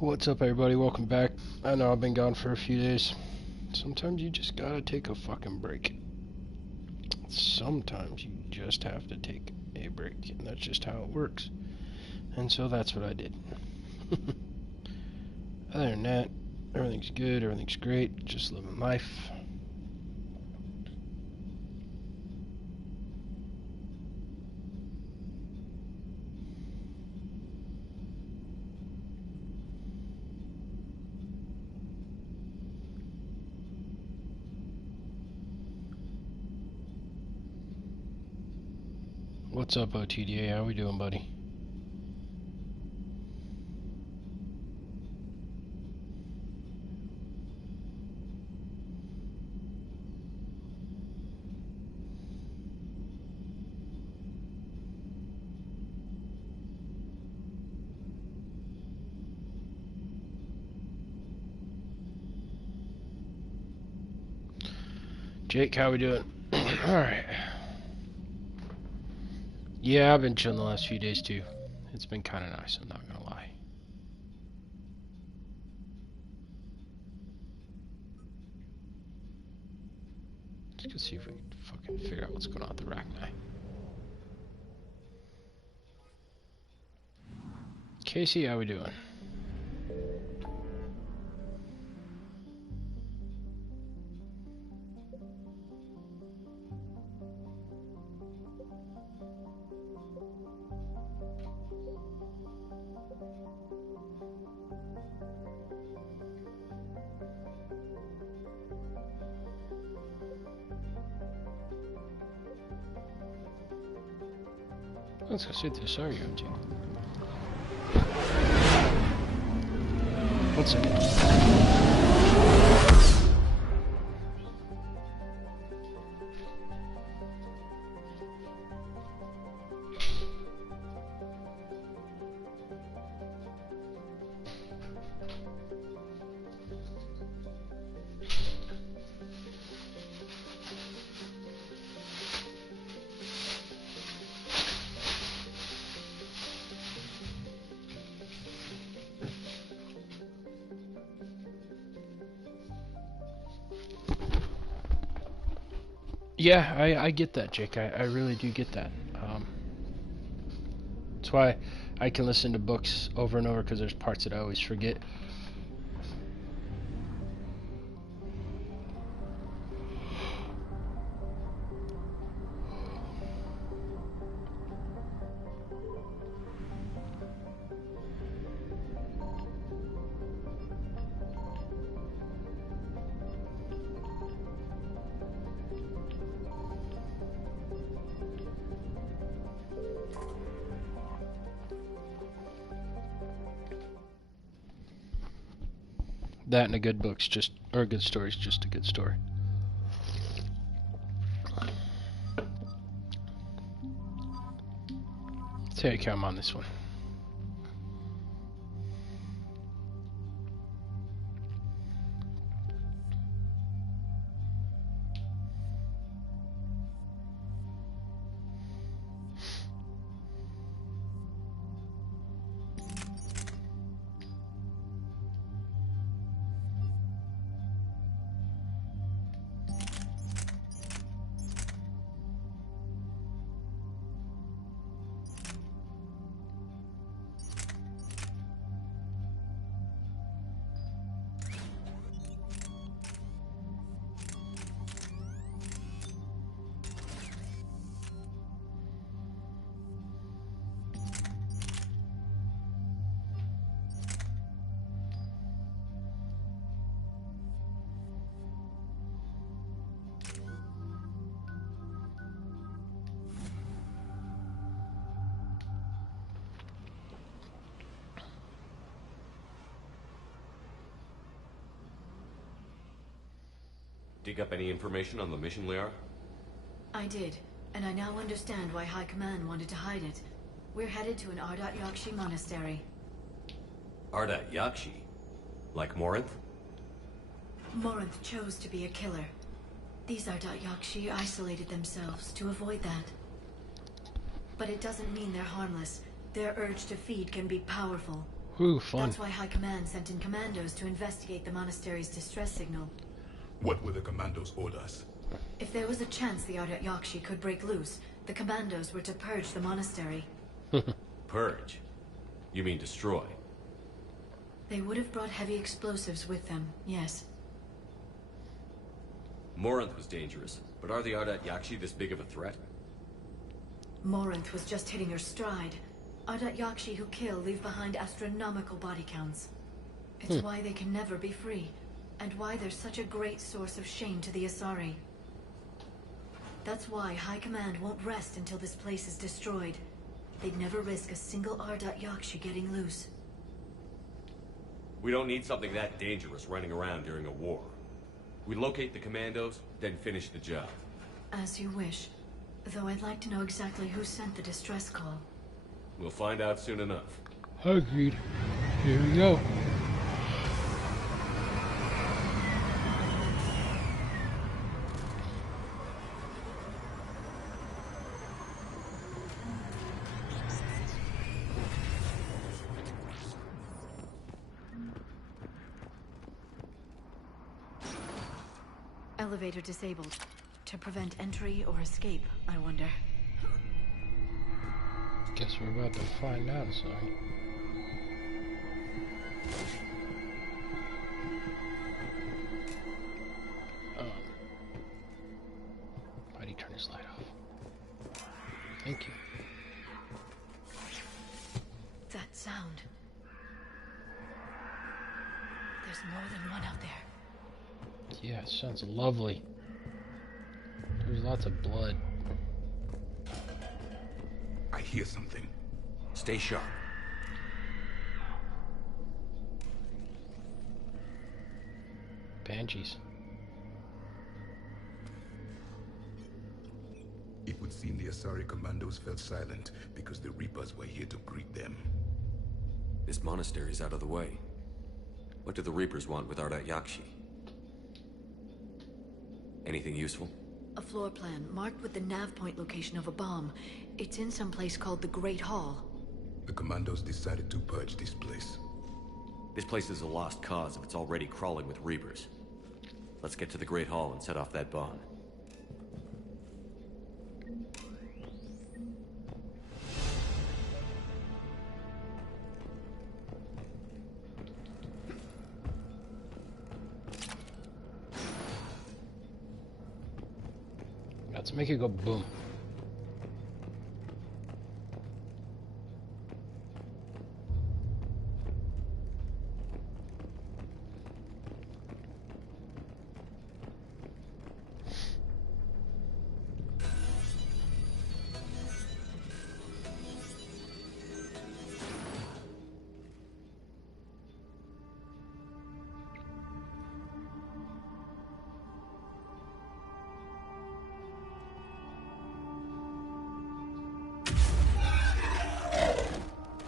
What's up, everybody? Welcome back. I know I've been gone for a few days. Sometimes you just gotta take a fucking break. Sometimes you just have to take a break, and that's just how it works. And so that's what I did. Other than that, everything's good, everything's great, just living life. What's up, OTDA? How we doing, buddy? Jake, how we doing? Alright. Yeah, I've been chilling the last few days too. It's been kinda nice, I'm not gonna lie. Let's see if we can fucking figure out what's going on with the rack now. Casey, how we doing? Let's go see what this are you into. One second. Yeah, I get that, Jake. I really do get that. That's why I can listen to books over and over, because there's parts that I always forget. That and a good book's just, or a good story's just a good story. Take him on this one. Dig up any information on the mission, Liara? I did, and I now understand why High Command wanted to hide it. We're headed to an Ardat Yakshi monastery. Ardat Yakshi? Like Morinth? Morinth chose to be a killer. These Ardat Yakshi isolated themselves to avoid that. But it doesn't mean they're harmless. Their urge to feed can be powerful. Ooh, fun. That's why High Command sent in commandos to investigate the monastery's distress signal. What were the commandos' orders? If there was a chance the Ardat Yakshi could break loose, the commandos were to purge the monastery. Purge? You mean destroy? They would have brought heavy explosives with them, yes. Morinth was dangerous, but are the Ardat Yakshi this big of a threat? Morinth was just hitting her stride. Ardat Yakshi who kill leave behind astronomical body counts. It's why they can never be free, and why they're such a great source of shame to the Asari. That's why High Command won't rest until this place is destroyed. They'd never risk a single Ardat Yakshi getting loose. We don't need something that dangerous running around during a war. We locate the commandos, then finish the job. As you wish. Though I'd like to know exactly who sent the distress call. We'll find out soon enough. Agreed. Here we go. Elevator disabled. To prevent entry or escape, I wonder. Guess we're about to find out, son. Why'd he turn his light off? Thank you. That sound. There's more than one out there. Yeah, it sounds lovely. There's lots of blood. I hear something. Stay sharp. Banshees. It would seem the Asari commandos fell silent because the Reapers were here to greet them. This monastery's out of the way. What do the Reapers want with Ardat Yakshi? Anything useful? A floor plan marked with the nav point location of a bomb. It's in some place called the Great Hall. The commandos decided to purge this place. This place is a lost cause if it's already crawling with Reapers. Let's get to the Great Hall and set off that bomb. Let's make it go boom.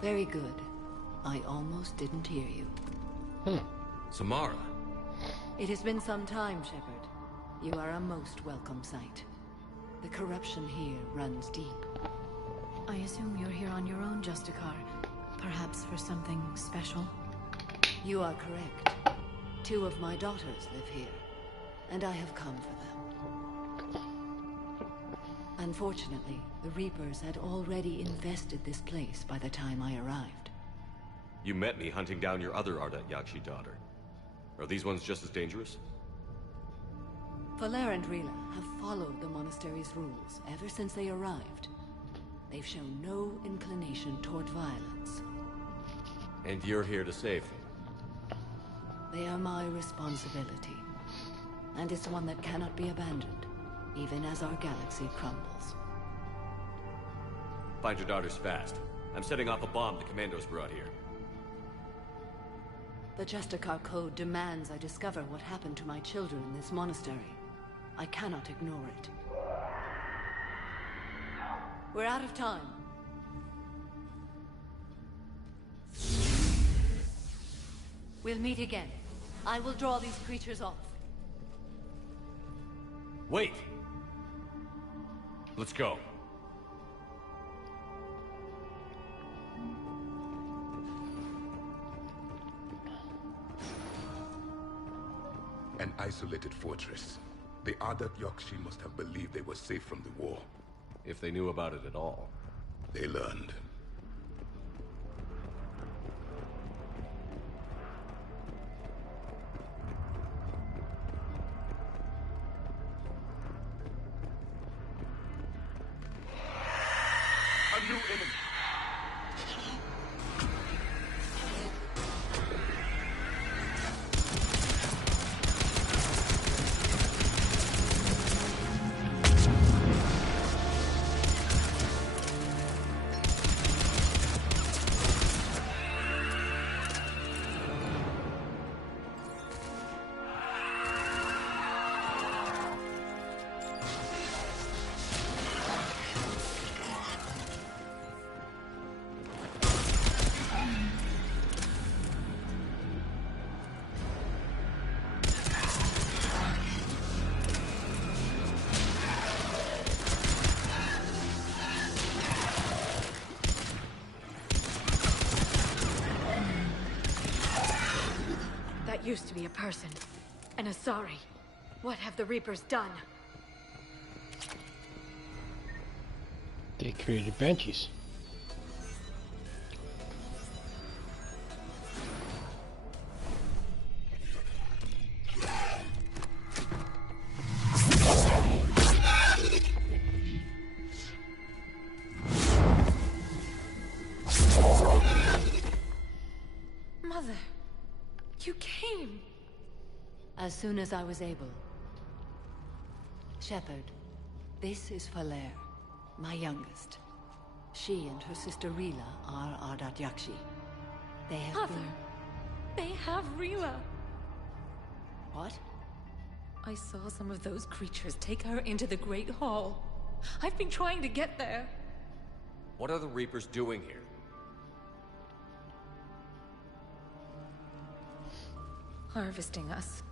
Very good. I almost didn't hear you. Samara. It has been some time, Shepard. You are a most welcome sight. The corruption here runs deep. I assume you're here on your own, Justicar. Perhaps for something special? You are correct. 2 of my daughters live here, and I have come for them. Unfortunately, the Reapers had already infested this place by the time I arrived. You met me hunting down your other Ardat Yakshi daughter. Are these ones just as dangerous? Valer and Rila have followed the monastery's rules ever since they arrived. They've shown no inclination toward violence. And you're here to save them? They are my responsibility. And it's one that cannot be abandoned, even as our galaxy crumbles. Find your daughters fast. I'm setting off a bomb the commandos brought here. The Justicar Code demands I discover what happened to my children in this monastery. I cannot ignore it. We're out of time. We'll meet again. I will draw these creatures off. Wait! Let's go. An isolated fortress. The Ardat Yakshi must have believed they were safe from the war. If they knew about it at all. They learned. A new enemy. Used to be a person. An Asari. What have the Reapers done? They created Banshees. Mother, you came. As soon as I was able. Shepherd, this is Falere, my youngest. She and her sister Rila are Ardat Yakshi. They have Mother, been... they have Rila. What? I saw some of those creatures take her into the Great Hall. I've been trying to get there. What are the Reapers doing here? Harvesting us.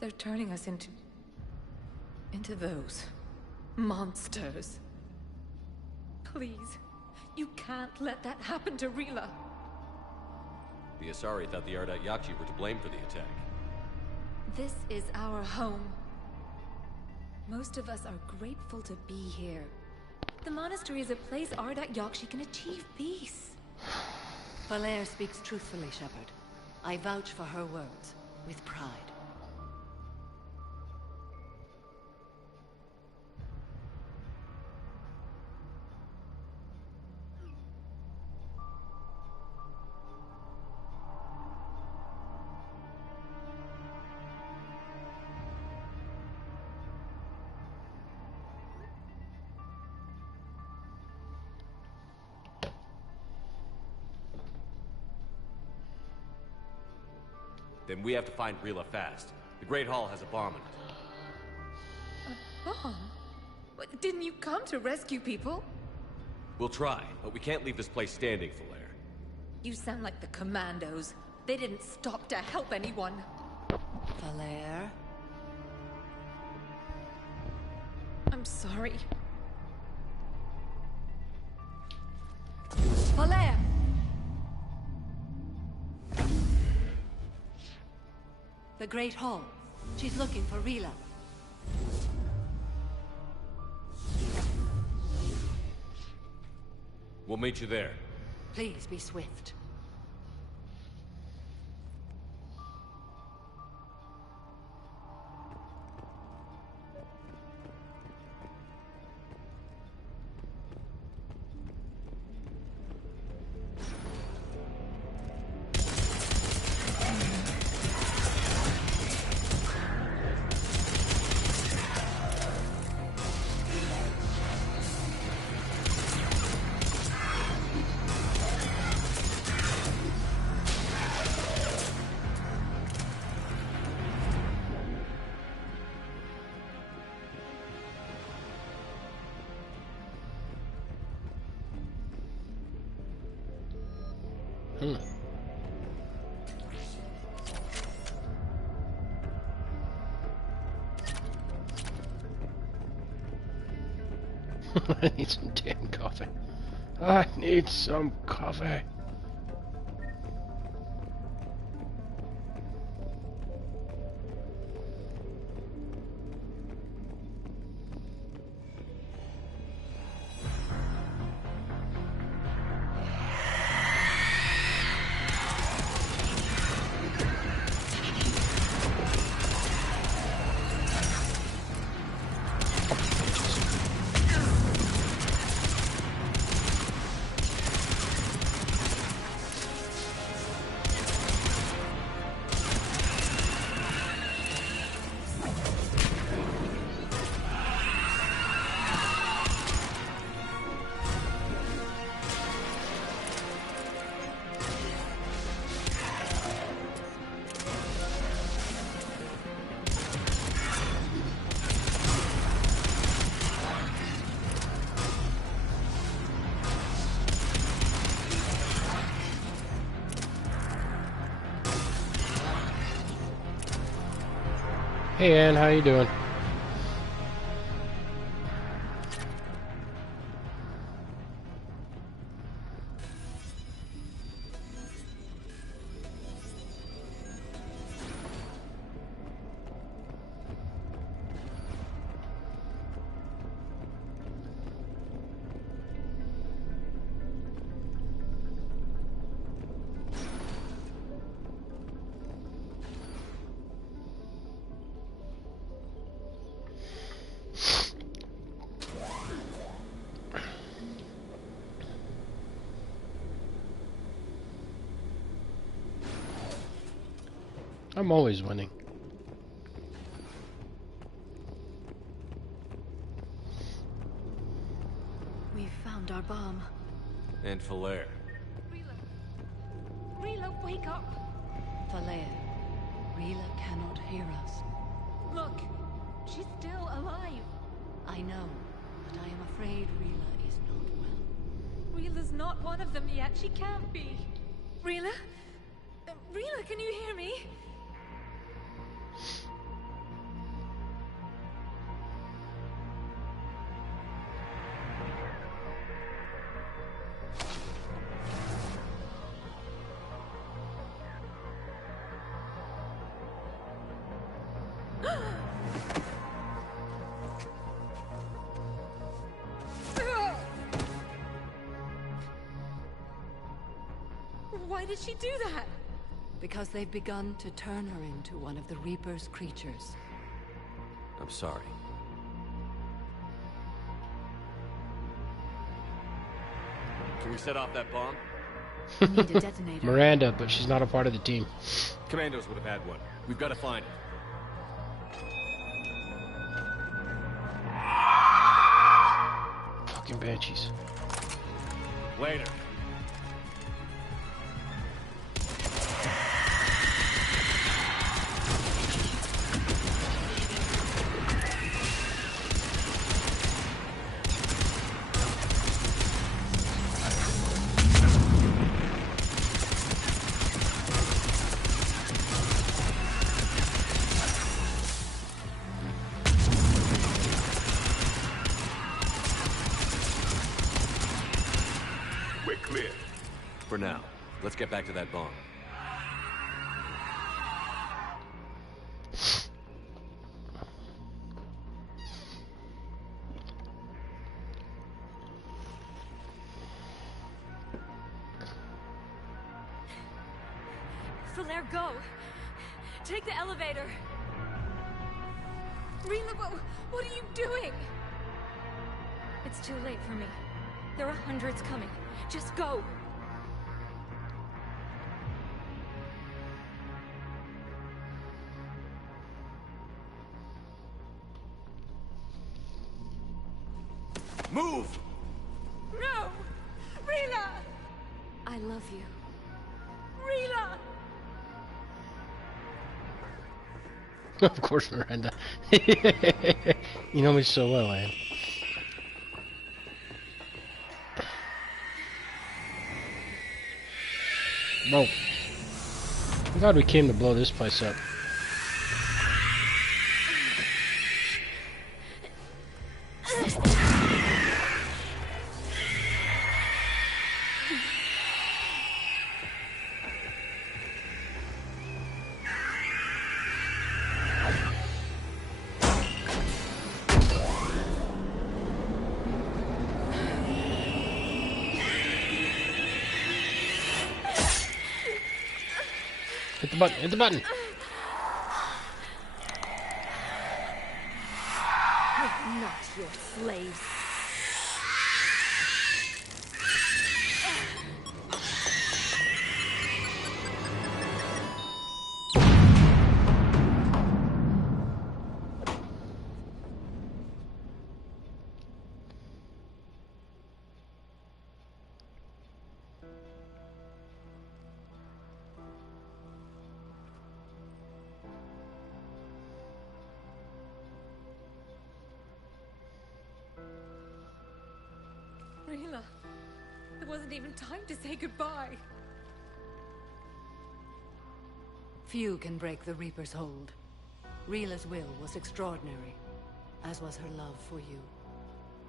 They're turning us into those monsters. Please, you can't let that happen to Rila. The Asari thought the Ardat Yakshi were to blame for the attack. This is our home. Most of us are grateful to be here. The monastery is a place Ardat Yakshi can achieve peace. Falere speaks truthfully, Shepherd. I vouch for her words, with pride. Then we have to find Rila fast. The Great Hall has a bomb in it. A bomb? What, didn't you come to rescue people? We'll try, but we can't leave this place standing, Falere. You sound like the commandos. They didn't stop to help anyone. Falere? I'm sorry. Falere! The Great Hall. She's looking for Rila. We'll meet you there. Please be swift. I need some damn coffee. I need some coffee. Hey Ann, how you doing? I'm always winning. We found our bomb. And Falaire. Rila. Rila, wake up! Falaire, Rila cannot hear us. Look, she's still alive. I know, but I am afraid Rila is not well. Rila's not one of them yet. She can't be. Rila? Rila, can you hear me? Why did she do that? Because they've begun to turn her into one of the Reaper's creatures. I'm sorry. Can we set off that bomb? We need a detonator. Miranda, but she's not a part of the team. Commandos would have had one. We've got to find it. Fucking banshees. Later. We're clear. For now, let's get back to that bomb. Falaire, go! Take the elevator! Rila, what are you doing? It's too late for me. There are hundreds coming. Just go! Move! No! Rila! I love you. Rila! Of course, Miranda. You know me so well, Ann. Bro. Thank God we came to blow this place up. Hit the button, hit the button! I'm not your slave. Rila, there wasn't even time to say goodbye. Few can break the Reaper's hold. Rila's will was extraordinary, as was her love for you.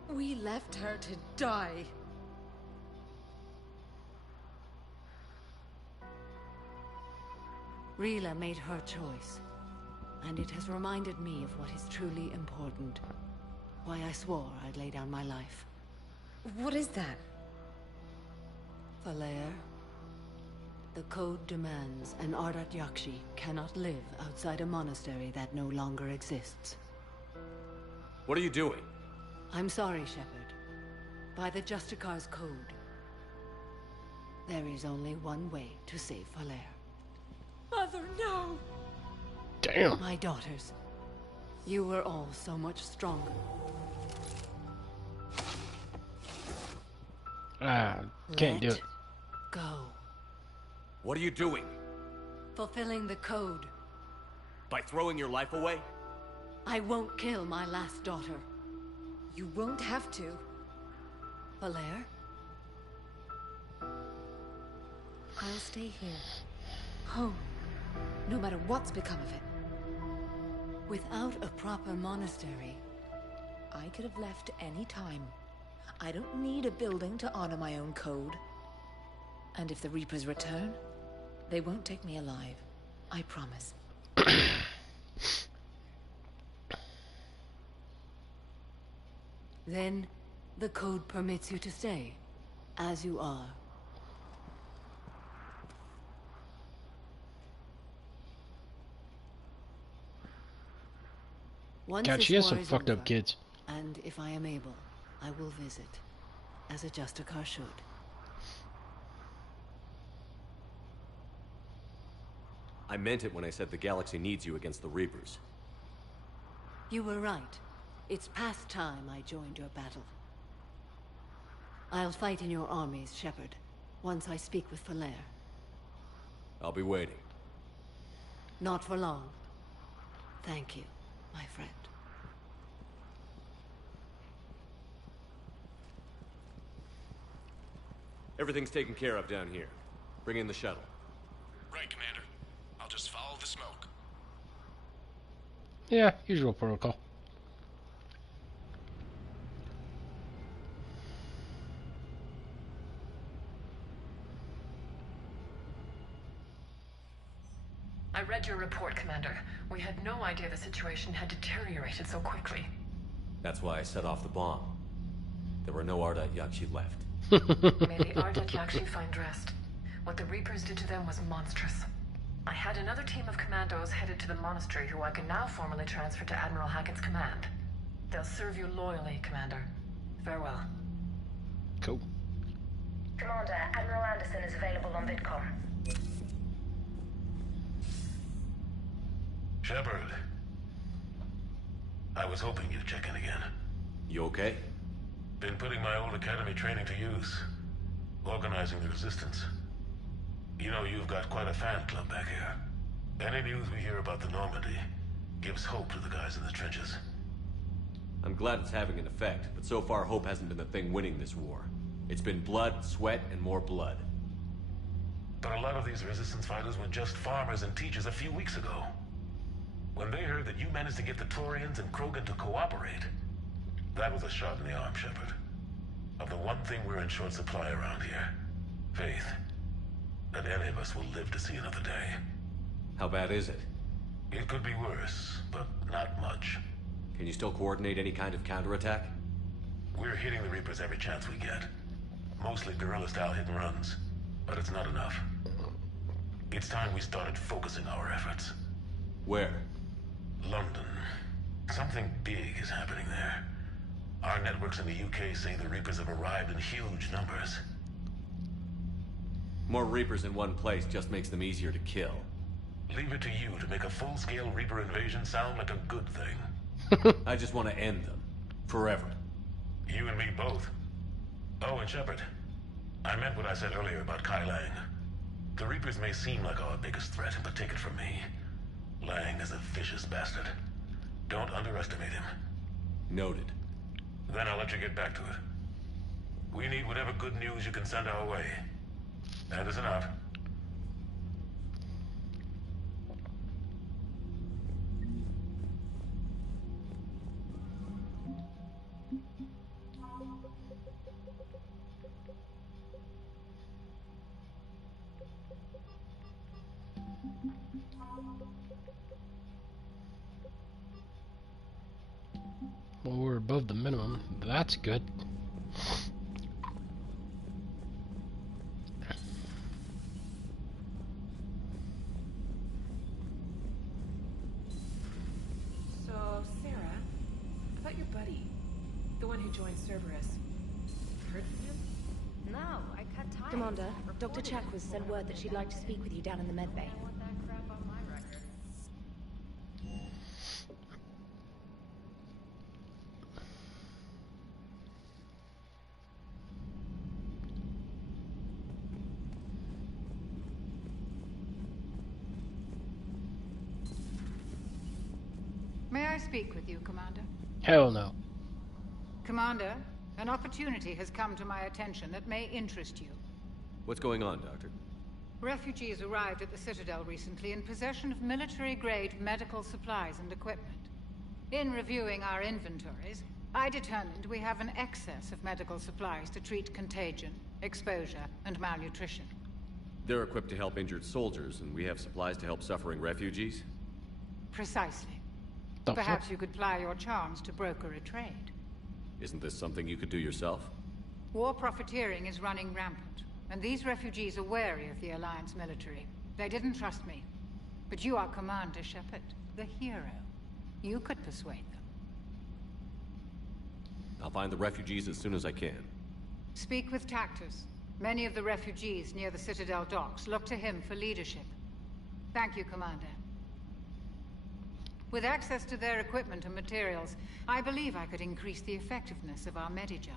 We left her to die. Rila made her choice, and it has reminded me of what is truly important. Why I swore I'd lay down my life. What is that? Valair, the code demands an Ardat Yakshi cannot live outside a monastery that no longer exists. What are you doing? I'm sorry, Shepard. By the Justicar's code, there is only one way to save Valair. Mother, no! Damn. My daughters, you were all so much stronger. Can't do Let it. go. What are you doing? Fulfilling the code. By throwing your life away? I won't kill my last daughter. You won't have to. Valair? I'll stay here. Home. No matter what's become of it. Without a proper monastery, I could have left any time. I don't need a building to honor my own code. And if the Reapers return, they won't take me alive. I promise. then the code permits you to stay, as you are. Once God, this she has war some is fucked over, up kids. and if I am able, I will visit, as a Justicar should. I meant it when I said the galaxy needs you against the Reapers. You were right. It's past time I joined your battle. I'll fight in your armies, Shepard, once I speak with Valair. I'll be waiting. Not for long. Thank you, my friend. Everything's taken care of down here. Bring in the shuttle. Right, Commander. I'll just follow the smoke. Yeah, usual protocol. I read your report, Commander. We had no idea the situation had deteriorated so quickly. That's why I set off the bomb. There were no Ardat Yakshi left. May the Ardat Yakshi find rest. What the Reapers did to them was monstrous. I had another team of commandos headed to the monastery who I can now formally transfer to Admiral Hackett's command. They'll serve you loyally, Commander. Farewell. Cool. Commander, Admiral Anderson is available on VidCom. Shepard. I was hoping you'd check in again. You okay? Been putting my old academy training to use. Organizing the resistance. You know, you've got quite a fan club back here. Any news we hear about the Normandy gives hope to the guys in the trenches. I'm glad it's having an effect, but so far hope hasn't been the thing winning this war. It's been blood, sweat, and more blood. But a lot of these resistance fighters were just farmers and teachers a few weeks ago. When they heard that you managed to get the Turians and Krogan to cooperate, that was a shot in the arm, Shepard. Of the one thing we're in short supply around here, faith. That any of us will live to see another day. How bad is it? It could be worse, but not much. Can you still coordinate any kind of counterattack? We're hitting the Reapers every chance we get. Mostly guerrilla-style hit-and-runs, but it's not enough. It's time we started focusing our efforts. Where? London. Something big is happening there. Our networks in the UK say the Reapers have arrived in huge numbers. More Reapers in one place just makes them easier to kill. Leave it to you to make a full-scale Reaper invasion sound like a good thing. I just want to end them. Forever. You and me both. Oh, and Shepard. I meant what I said earlier about Kai Lang. The Reapers may seem like our biggest threat, but take it from me. Lang is a vicious bastard. Don't underestimate him. Noted. Then I'll let you get back to it. We need whatever good news you can send our way. Anderson out. Well, we're above the minimum. That's good. So, Sarah, about your buddy, the one who joined Cerberus. Heard from him? No, I cut ties. Commander, Dr. Chakwas sent word that she'd like to speak with you down in the med bay. May I speak with you, Commander? Hell no. Commander, an opportunity has come to my attention that may interest you. What's going on, Doctor? Refugees arrived at the Citadel recently in possession of military-grade medical supplies and equipment. In reviewing our inventories, I determined we have an excess of medical supplies to treat contagion, exposure, and malnutrition. They're equipped to help injured soldiers, and we have supplies to help suffering refugees? Precisely. The Perhaps fuck? you could ply your charms to broker a trade. Isn't this something you could do yourself? War profiteering is running rampant, and these refugees are wary of the Alliance military. They didn't trust me. But you are Commander Shepard, the hero. You could persuade them. I'll find the refugees as soon as I can. Speak with Tactus. Many of the refugees near the Citadel docks look to him for leadership. Thank you, Commander. With access to their equipment and materials, I believe I could increase the effectiveness of our Medigel.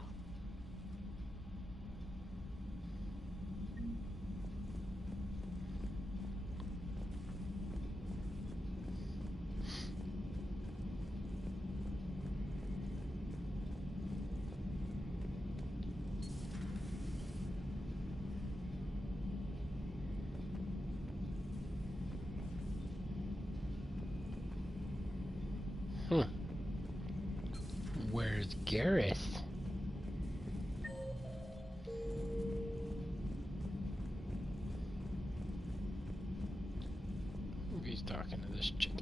Where's Gareth? He's talking to this chick.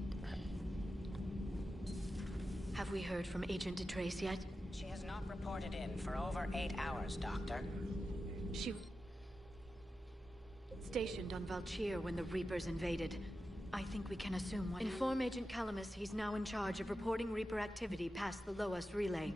Have we heard from Agent DeTrace yet? She has not reported in for over 8 hours, Doctor. She... stationed on Valchir when the Reapers invaded. I think we can assume what... Inform Agent Calamus he's now in charge of reporting Reaper activity past the Loas relay.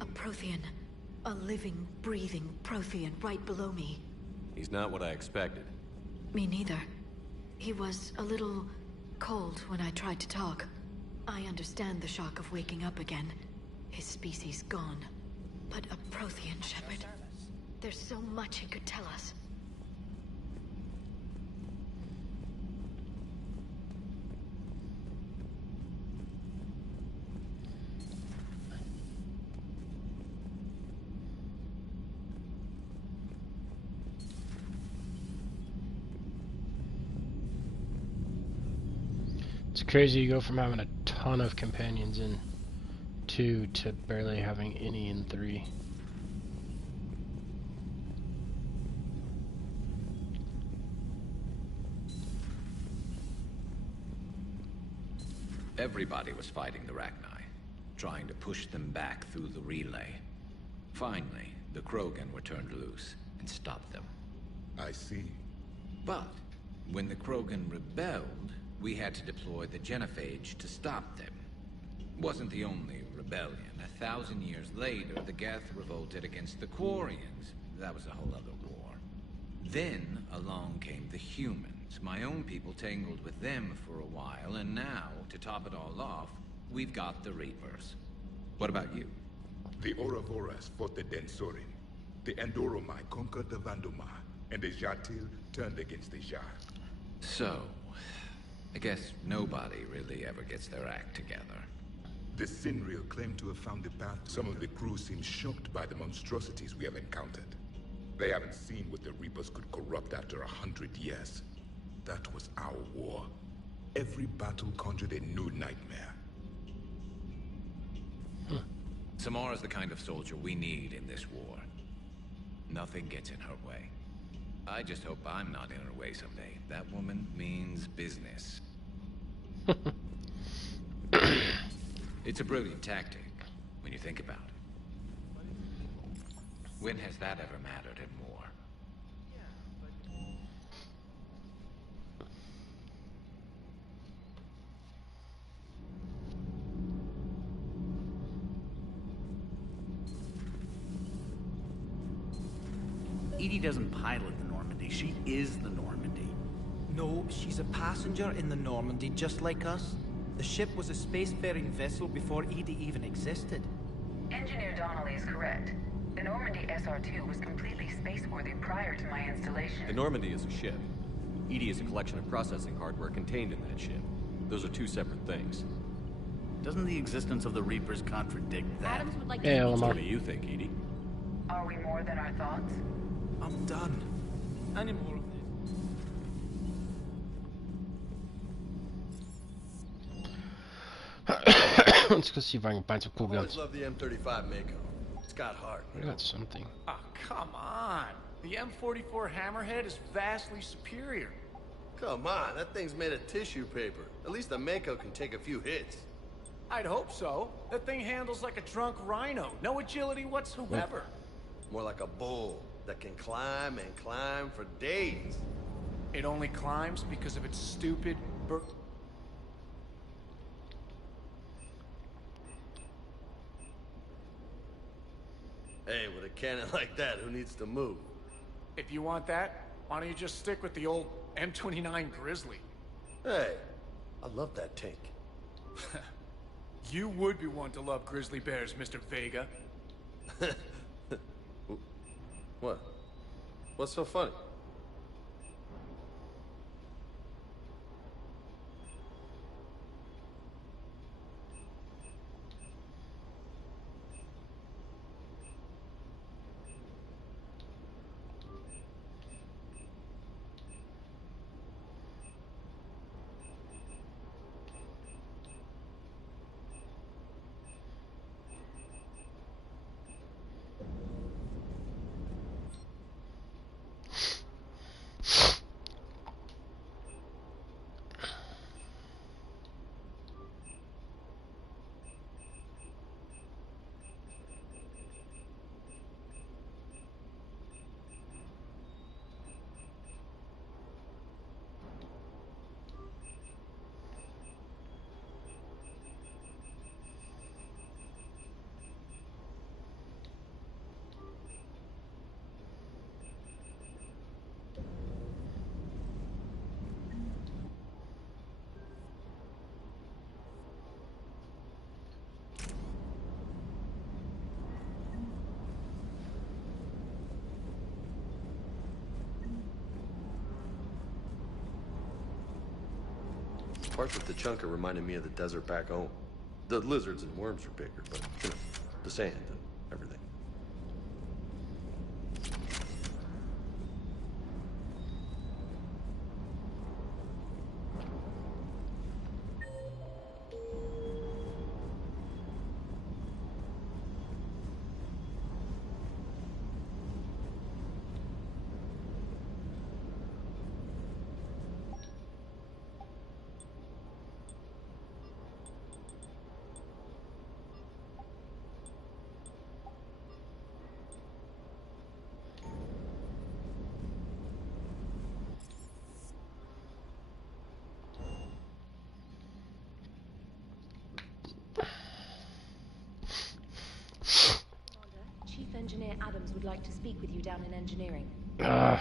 A Prothean. A living, breathing Prothean right below me. He's not what I expected. Me neither. He was a little cold when I tried to talk. I understand the shock of waking up again. His species gone. But a Prothean, Shepard. There's so much he could tell us. It's crazy you go from having a ton of companions in 2 to barely having any in 3. Everybody was fighting the Rachni, trying to push them back through the relay. Finally, the Krogan were turned loose and stopped them. I see. But when the Krogan rebelled, we had to deploy the Genophage to stop them. Wasn't the only rebellion. 1,000 years later, the Geth revolted against the Quarians. That was a whole other war. Then along came the humans. My own people tangled with them for a while, and now, to top it all off, we've got the Reapers. What about you? The Ouroboros fought the Densorin. The Endoromai conquered the Vandomar, and the Jatil turned against the Jar. So, I guess nobody really ever gets their act together. The Sinreal claim to have found the path. Some of the crew seem shocked by the monstrosities we have encountered. They haven't seen what the Reapers could corrupt after 100 years. That was our war. Every battle conjured a new nightmare. Samara's the kind of soldier we need in this war. Nothing gets in her way. I just hope I'm not in her way someday. That woman means business. It's a brilliant tactic, when you think about it. When has that ever mattered in war? Edie doesn't pilot the Normandy, she is the Normandy. No, she's a passenger in the Normandy, just like us. The ship was a spacefaring vessel before Edie even existed. Engineer Donnelly is correct. The Normandy SR-2 was completely spaceworthy prior to my installation. The Normandy is a ship. Edie is a collection of processing hardware contained in that ship. Those are two separate things. Doesn't the existence of the Reapers contradict that? Adams would like Yeah, to Lamar. What do you think, Edie? Are we more than our thoughts? I'm done. Any more of this? Let's go see if I can find some cool I always guns. love the M35 Mako. It's got heart. I got something. Oh, come on. The M44 Hammerhead is vastly superior. Come on, that thing's made of tissue paper. At least the Mako can take a few hits. I'd hope so. That thing handles like a drunk rhino. No agility whatsoever. More like a bull that can climb and climb for days. It only climbs because of its stupid Hey, with a cannon like that, who needs to move? If you want that, why don't you just stick with the old M29 Grizzly? Hey, I love that tank. You would be one to love grizzly bears, Mr. Vega. What? What's so funny? Parts of the Chunka reminded me of the desert back home. The lizards and worms are bigger, but, you know, the sand and everything. Chief Engineer Adams would like to speak with you down in engineering. Of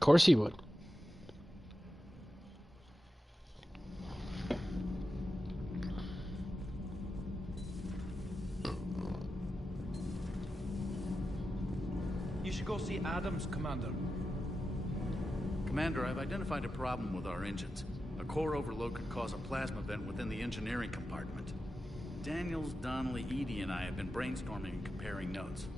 course he would. You should go see Adams, Commander. Commander, I've identified a problem with our engines. A core overload could cause a plasma vent within the engineering compartment. Daniels, Donnelly, Edie, and I have been brainstorming and comparing notes.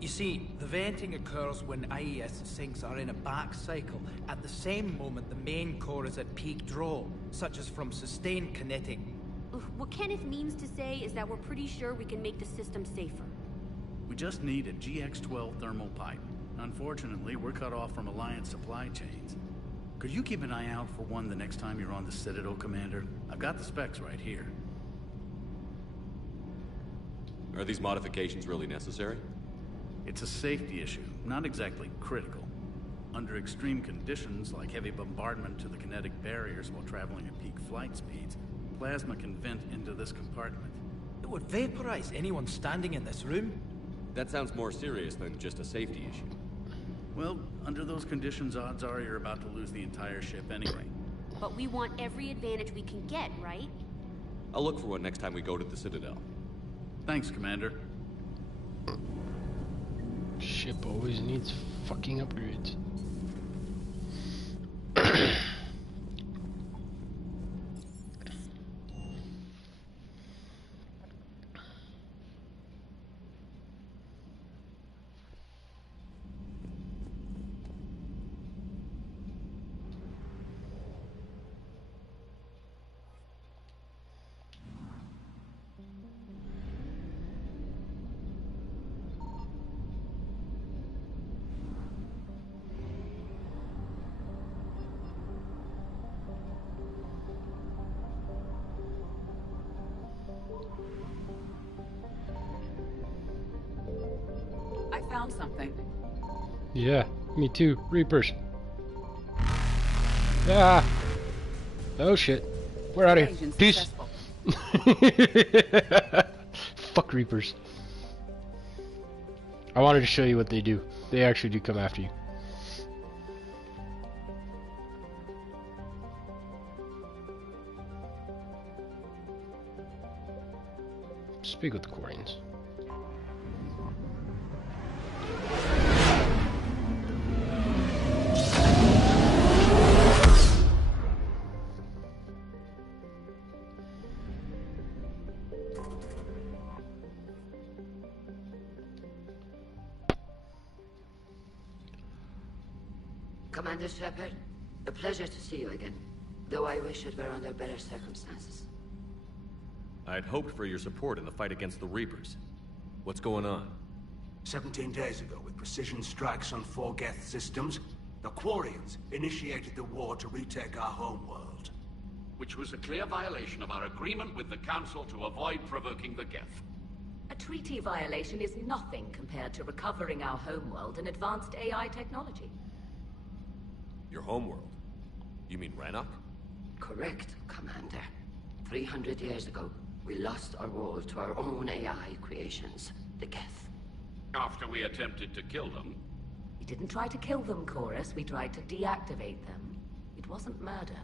You see, the venting occurs when IES sinks are in a back cycle. At the same moment, the main core is at peak draw, such as from sustained kinetic. What Kenneth means to say is that we're pretty sure we can make the system safer. We just need a GX-12 thermal pipe. Unfortunately, we're cut off from Alliance supply chains. Could you keep an eye out for one the next time you're on the Citadel, Commander? I've got the specs right here. Are these modifications really necessary? It's a safety issue, not exactly critical. Under extreme conditions, like heavy bombardment to the kinetic barriers while traveling at peak flight speeds, plasma can vent into this compartment. It would vaporize anyone standing in this room. That sounds more serious than just a safety issue. Well, under those conditions, odds are you're about to lose the entire ship anyway. But we want every advantage we can get, right? I'll look for one next time we go to the Citadel. Thanks, Commander. Ship always needs fucking upgrades. I found something. Yeah, me too. Reapers. Ah! Oh shit. We're out of here. Peace. Fuck Reapers. I wanted to show you what they do. They actually do come after you. Speak with the Quarians. Commander Shepard, a pleasure to see you again, though I wish it were under better circumstances. I had hoped for your support in the fight against the Reapers. What's going on? 17 days ago, with precision strikes on 4 Geth systems, the Quarians initiated the war to retake our homeworld. Which was a clear violation of our agreement with the Council to avoid provoking the Geth. A treaty violation is nothing compared to recovering our homeworld and advanced AI technology. Your homeworld? You mean Rannoch? Correct, Commander. 300 years ago, we lost our world to our own AI creations, the Geth. After we attempted to kill them? We didn't try to kill them, Chorus. We tried to deactivate them. It wasn't murder.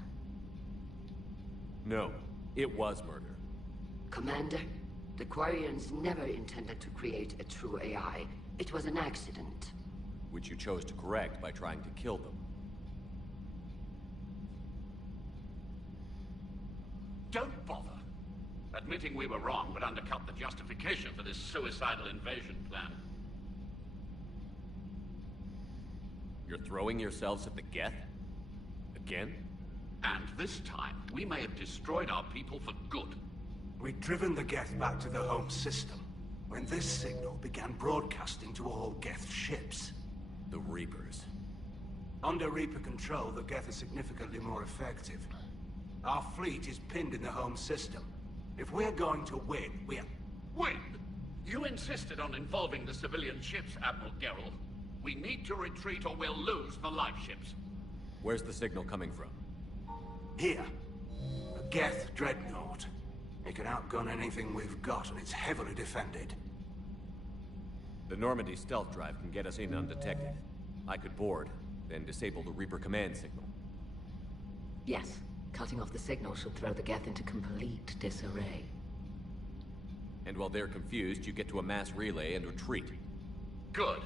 No, it was murder. Commander, the Quarians never intended to create a true AI. It was an accident. Which you chose to correct by trying to kill them. Don't bother. Admitting we were wrong would undercut the justification for this suicidal invasion plan. You're throwing yourselves at the Geth? Again? And this time, we may have destroyed our people for good. We'd driven the Geth back to the home system, when this signal began broadcasting to all Geth ships. The Reapers. Under Reaper control, the Geth are significantly more effective. Our fleet is pinned in the home system. If we're going to win, we're... Win? You insisted on involving the civilian ships, Admiral Gerrel. We need to retreat or we'll lose the live ships. Where's the signal coming from? Here. A Geth dreadnought. It can outgun anything we've got, and it's heavily defended. The Normandy stealth drive can get us in undetected. I could board, then disable the Reaper command signal. Yes. Cutting off the signal should throw the Geth into complete disarray. And while they're confused, you get to a mass relay and retreat. Good.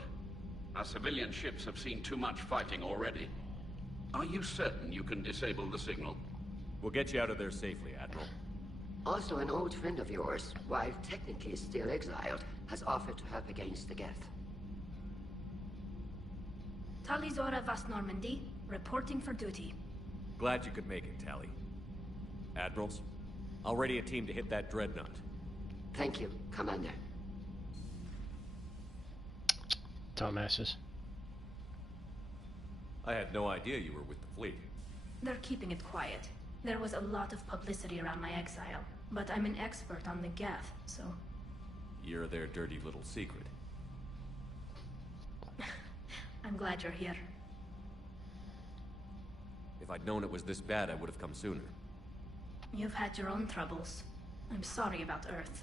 Our civilian ships have seen too much fighting already. Are you certain you can disable the signal? We'll get you out of there safely, Admiral. Also, an old friend of yours, while technically still exiled, has offered to help against the Geth. Talizora Vast Normandy, reporting for duty. Glad you could make it, Tally. Admirals? I'll ready a team to hit that dreadnought. Thank you, Commander. Dumbasses. I had no idea you were with the fleet. They're keeping it quiet. There was a lot of publicity around my exile, but I'm an expert on the Geth, so... You're their dirty little secret. I'm glad you're here. If I'd known it was this bad, I would have come sooner. You've had your own troubles. I'm sorry about Earth.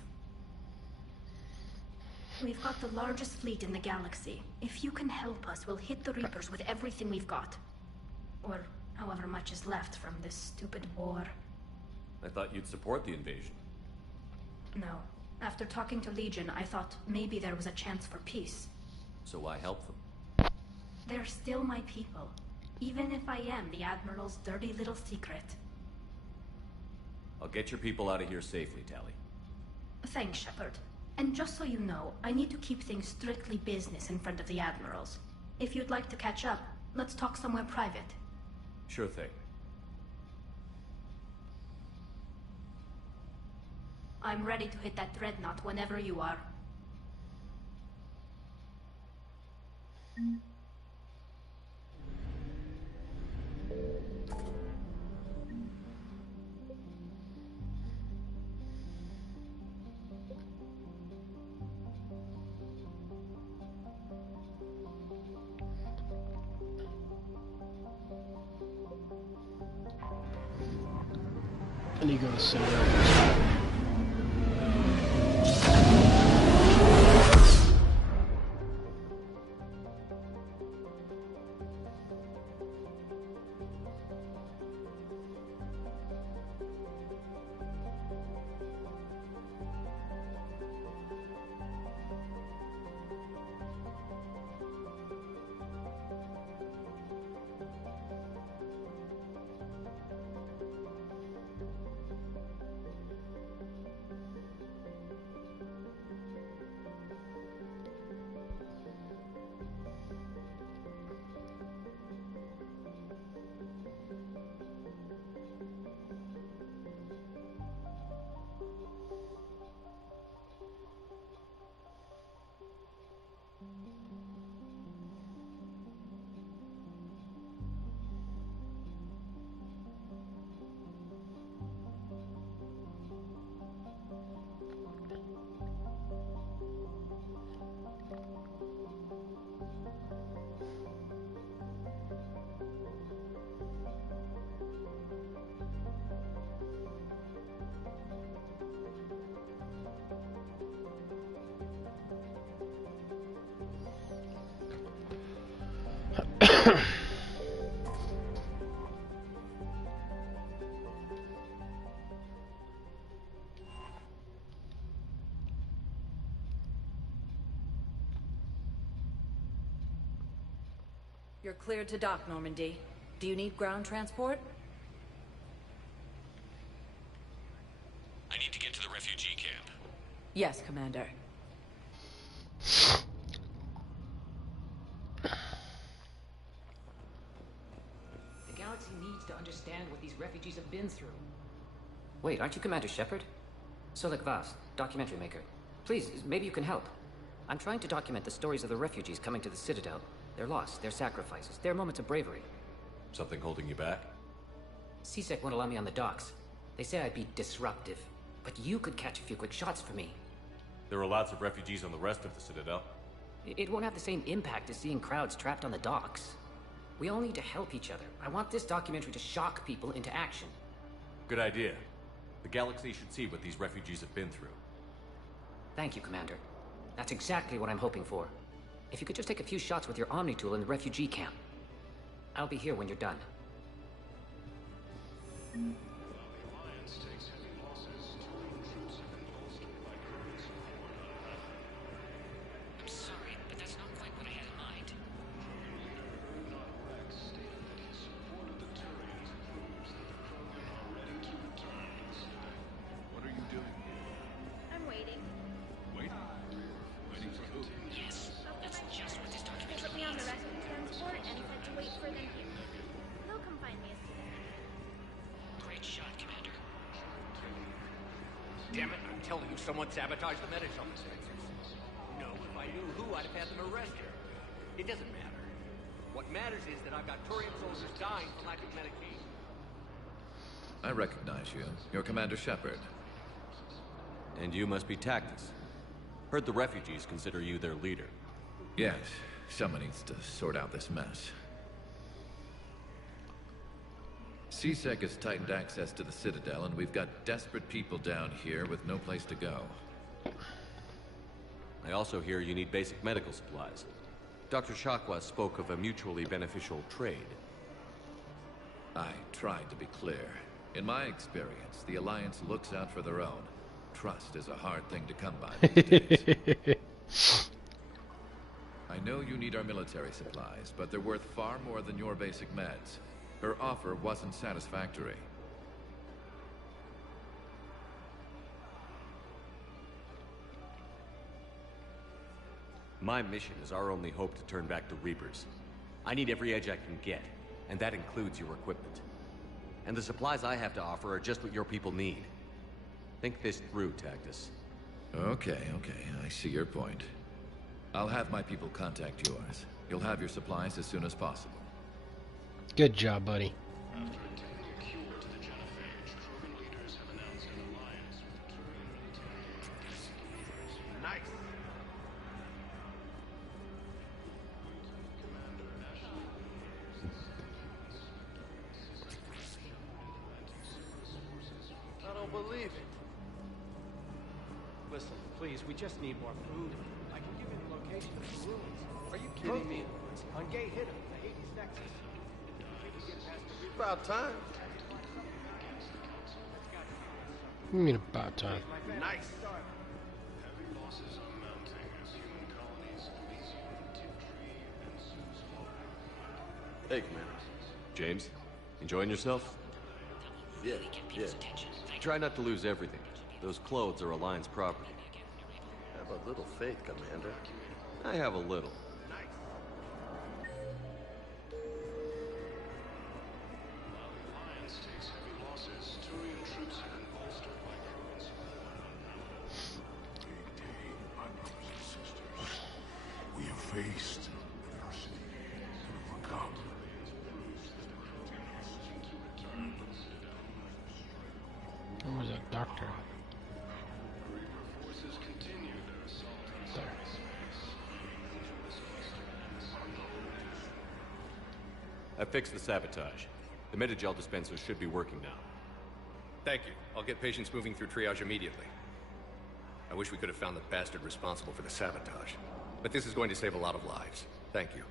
We've got the largest fleet in the galaxy. If you can help us, we'll hit the Reapers with everything we've got. Or however much is left from this stupid war. I thought you'd support the invasion. No. After talking to Legion, I thought maybe there was a chance for peace. So why help them? They're still my people. Even if I am the Admiral's dirty little secret. I'll get your people out of here safely, Tali. Thanks, Shepard. And just so you know, I need to keep things strictly business in front of the Admirals. If you'd like to catch up, let's talk somewhere private. Sure thing. I'm ready to hit that dreadnought whenever you are. And you go to Citadel. You're cleared to dock, Normandy. Do you need ground transport? I need to get to the refugee camp. Yes, Commander. The galaxy needs to understand what these refugees have been through. Wait, aren't you Commander Shepard? Solik Vast, documentary maker. Please, maybe you can help. I'm trying to document the stories of the refugees coming to the Citadel. Their loss, their sacrifices, their moments of bravery. Something holding you back? CSEC won't allow me on the docks. They say I'd be disruptive. But you could catch a few quick shots for me. There are lots of refugees on the rest of the Citadel. It won't have the same impact as seeing crowds trapped on the docks. We all need to help each other. I want this documentary to shock people into action. Good idea. The galaxy should see what these refugees have been through. Thank you, Commander. That's exactly what I'm hoping for. If you could just take a few shots with your Omni tool in the refugee camp. I'll be here when you're done. I'm sorry, but that's not quite what I had in mind. What are you doing? I'm waiting. Waiting? Waiting for who? Yes, that's just what this They documentary put me on the needs. rescue transport and said to wait for them here. They'll come find me as soon as they can. Great damn it, I'm telling you, someone sabotaged the medical sensors. No, if I knew who, I'd have had them arrested. It doesn't matter. What matters is that I've got Turian soldiers dying for lack of medication. I recognize you. You're Commander Shepard. And you must be Tactus. Heard the refugees consider you their leader. Yes, someone needs to sort out this mess. CSEC has tightened access to the Citadel, and we've got desperate people down here with no place to go. I also hear you need basic medical supplies. Dr. Shakwa spoke of a mutually beneficial trade. I tried to be clear. In my experience, the Alliance looks out for their own. Trust is a hard thing to come by these days. I know you need our military supplies, but they're worth far more than your basic meds. Her offer wasn't satisfactory. My mission is our only hope to turn back the Reapers. I need every edge I can get, and that includes your equipment. And the supplies I have to offer are just what your people need. Think this through, Tactus. Okay, I see your point. I'll have my people contact yours. You'll have your supplies as soon as possible. Good job, buddy. After attempting a cure to the genophage, Krogan leaders have announced an alliance with the Turian military. Nice. I don't believe it. Listen, please, we just need more food. I can give you the location of the ruins. Are you kidding me? On Gay Hitter, the Hades Nexus. About time. What do you mean about time? Nice. Heavy losses are mounting as human colonies in Elysium, Tiptree, and Susan. Hey, Commander. James, enjoying yourself? Yeah. Try not to lose everything. Those clothes are Alliance property. Have a little faith, Commander. I have a little. Alliance takes heavy losses. Turian troops have been bolstered by Krogan support. Big day, my brothers and sisters. We have faced adversity and overcome. Where was that doctor? Reaper forces continue their assault on cyberspace. I fixed the sabotage. The Metagel dispenser should be working now. Thank you. I'll get patients moving through triage immediately. I wish we could have found the bastard responsible for the sabotage. But this is going to save a lot of lives. Thank you.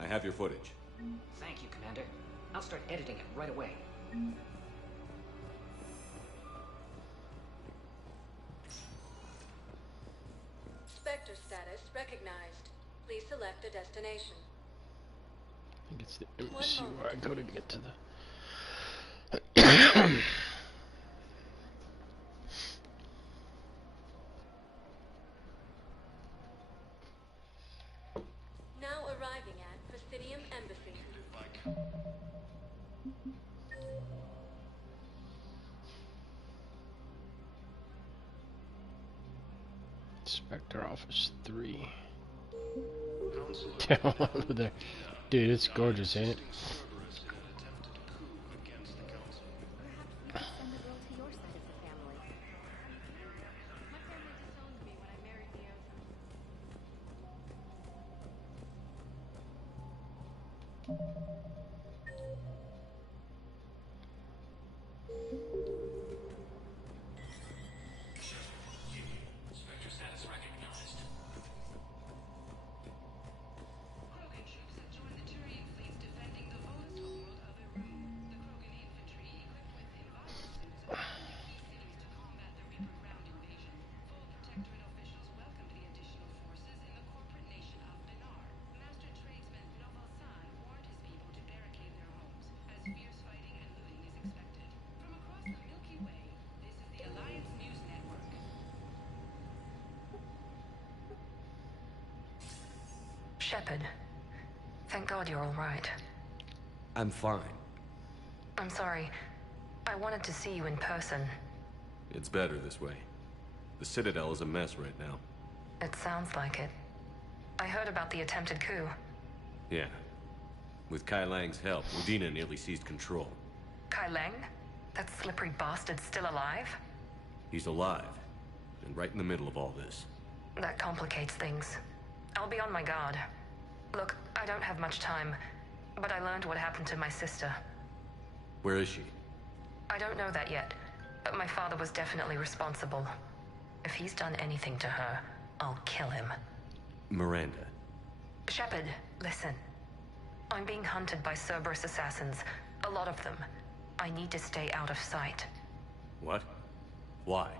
I have your footage. Thank you, Commander. I'll start editing it right away. Spectre status recognized. Please select a destination. I think it's the embassy where I go to get to the... Now arriving at Presidium Embassy. Spectre Office 3. Down over there. Dude, it's gorgeous, ain't it? Spectre status recognized. Krogan troops have joined the Turian fleets defending the oldest homeworld of Eru. The Krogan infantry, equipped with inviolable suits, are holding key cities to combat the Reaper ground invasion. Full Protectorate officials welcomed the additional forces in the corporate nation of Benar. Master tradesman Novalsan warned his people to bear Shepard. Thank God you're all right. I'm fine. I'm sorry. I wanted to see you in person. It's better this way. The Citadel is a mess right now. It sounds like it. I heard about the attempted coup. Yeah. With Kai Lang's help, Udina nearly seized control. Kai Lang? That slippery bastard's still alive? He's alive, and right in the middle of all this. That complicates things. I'll be on my guard. Look, I don't have much time, but I learned what happened to my sister. Where is she? I don't know that yet, but my father was definitely responsible. If he's done anything to her, I'll kill him. Miranda. Shepard, listen. I'm being hunted by Cerberus assassins. A lot of them. I need to stay out of sight. What? Why?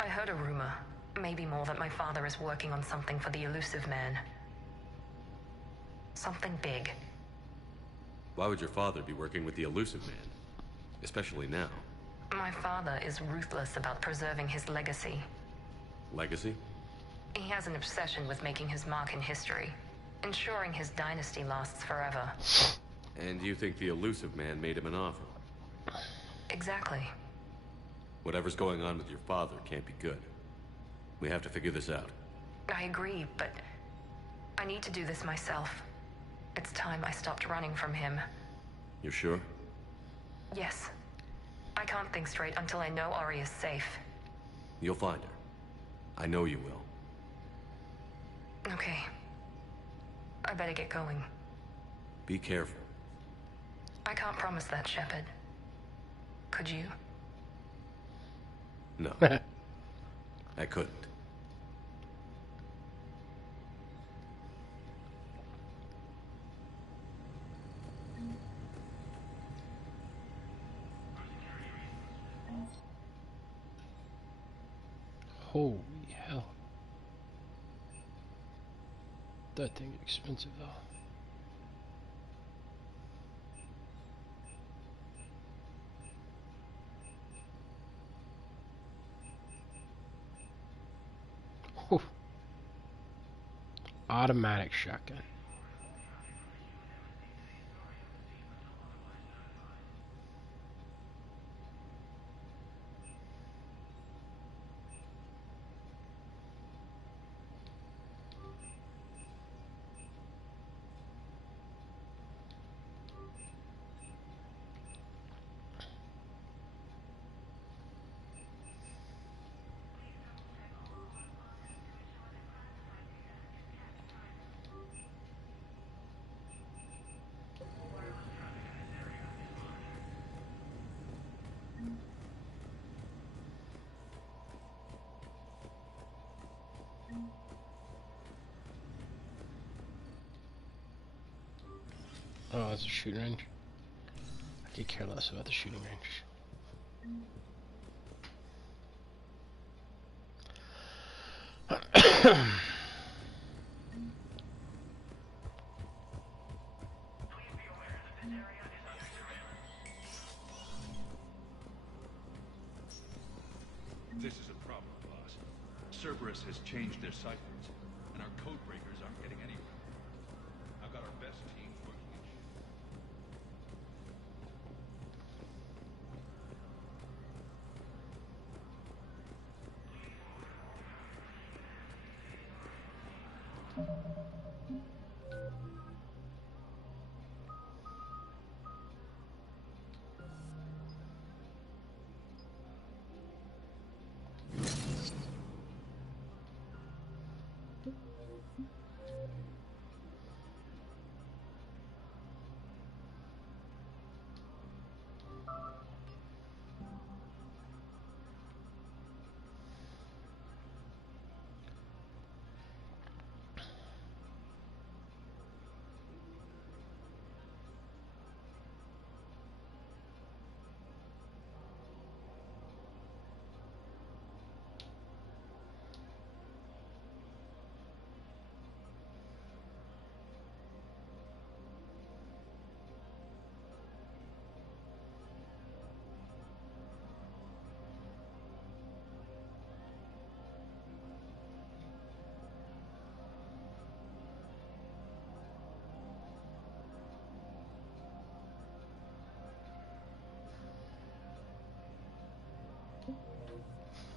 I heard a rumor, maybe more, that my father is working on something for the Elusive Man. Something big. Why would your father be working with the Elusive Man? Especially now. My father is ruthless about preserving his legacy. Legacy? He has an obsession with making his mark in history, ensuring his dynasty lasts forever. And you think the Elusive Man made him an offer? Exactly. Whatever's going on with your father can't be good. We have to figure this out. I agree, but I need to do this myself. It's time I stopped running from him. You're sure? Yes. I can't think straight until I know Ori is safe. You'll find her. I know you will. Okay. I better get going. Be careful. I can't promise that, Shepard. Could you? No. I couldn't. Holy hell. That thing expensive though. Whew. Automatic shotgun. Oh, that's a shooting range. I could care less about the shooting range. This is a problem, boss. Cerberus has changed their ciphers, and our code breakers aren't getting anywhere. I've got our best teams working in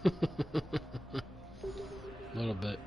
A little bit.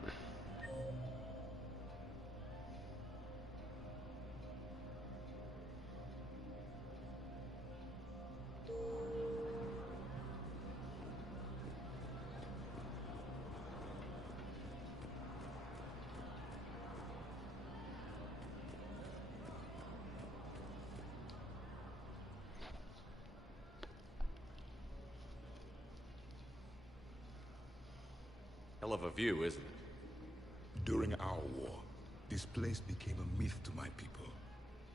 Hell of a view, isn't it? During our war, this place became a myth to my people.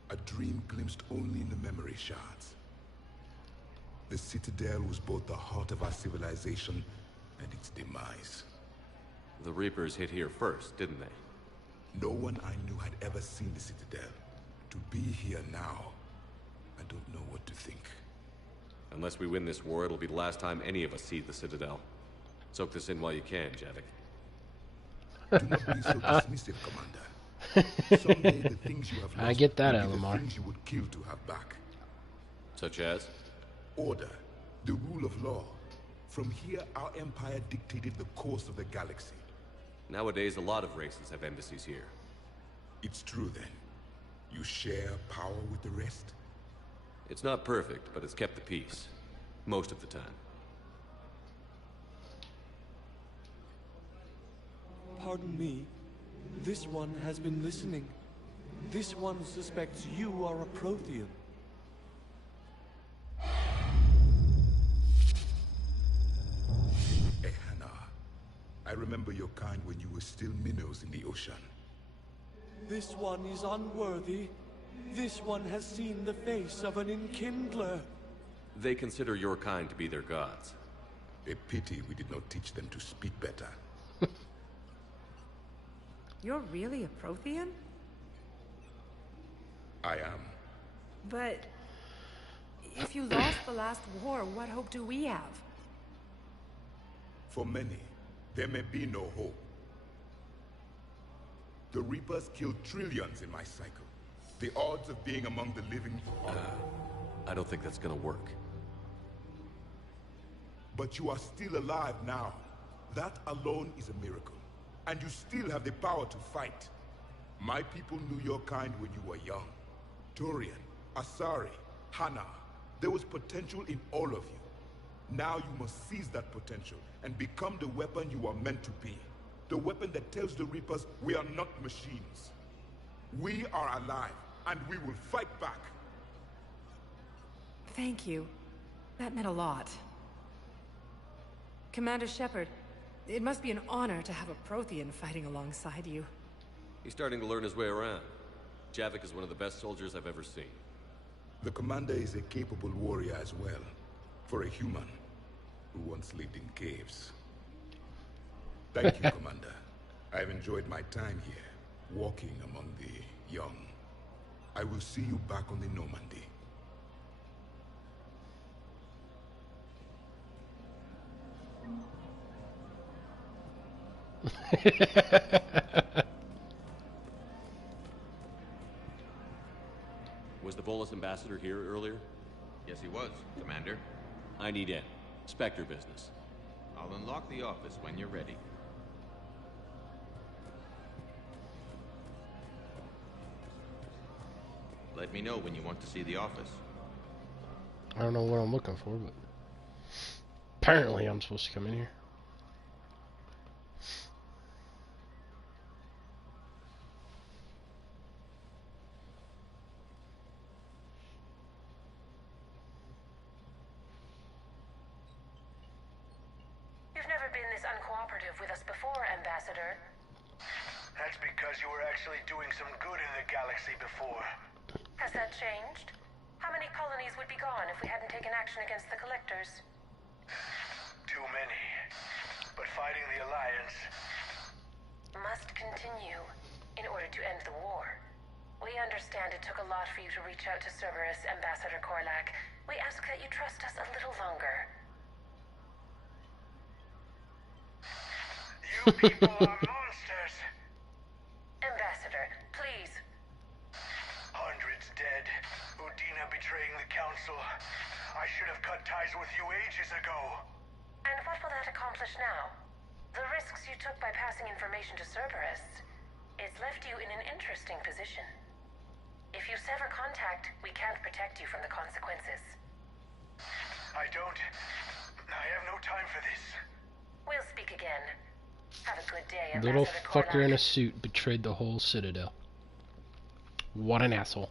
A dream glimpsed only in the memory shards. The Citadel was both the heart of our civilization and its demise. The Reapers hit here first, didn't they? No one I knew had ever seen the Citadel. To be here now, I don't know what to think. Unless we win this war, it'll be the last time any of us see the Citadel. Soak this in while you can, Javik. Do not be so dismissive, Commander. Someday the things you have lost I get that, will be the Elamar. things you would kill to have back. Such as? Order, the rule of law. From here, our empire dictated the course of the galaxy. Nowadays, a lot of races have embassies here. It's true, then. You share power with the rest? It's not perfect, but it's kept the peace. Most of the time. Pardon me. This one has been listening. This one suspects you are a Prothean. Ehana, I remember your kind when you were still minnows in the ocean. This one is unworthy. This one has seen the face of an enkindler. They consider your kind to be their gods. A pity we did not teach them to speak better. You're really a Prothean? I am. But if you lost the last war, what hope do we have? For many, there may be no hope. The Reapers killed trillions in my cycle. The odds of being among the living are... I don't think that's gonna work. But you are still alive now. That alone is a miracle. And you still have the power to fight. My people knew your kind when you were young. Turian, Asari, Hana. There was potential in all of you. Now you must seize that potential and become the weapon you are meant to be. The weapon that tells the Reapers we are not machines. We are alive, and we will fight back. Thank you. That meant a lot. Commander Shepard, it must be an honor to have a Prothean fighting alongside you. He's starting to learn his way around. Javik is one of the best soldiers I've ever seen. The commander is a capable warrior as well, for a human who once lived in caves. Thank you, Commander. I've enjoyed my time here, walking among the young. I will see you back on the Normandy. Was the Volus ambassador here earlier? Yes, he was, Commander. I need in. Spectre business. I'll unlock the office when you're ready. Let me know when you want to see the office. I don't know what I'm looking for, but apparently I'm supposed to come in here. You've never been this uncooperative with us before, Ambassador. That's because you were actually doing some good in the galaxy before. Has that changed? How many colonies would be gone if we hadn't taken action against the Collectors? Too many. But fighting the Alliance... must continue in order to end the war. We understand it took a lot for you to reach out to Cerberus, Ambassador Korlak. We ask that you trust us a little longer. You people are monsters! Ambassador, please. Hundreds dead. Udina betraying the Council. I should have cut ties with you ages ago. And what will that accomplish now? The risks you took by passing information to Cerberus, it's left you in an interesting position. If you sever contact, we can't protect you from the consequences. I have no time for this. We'll speak again. Have a good day, Little Ambassador fucker in Korlak. a suit betrayed the whole Citadel. What an asshole.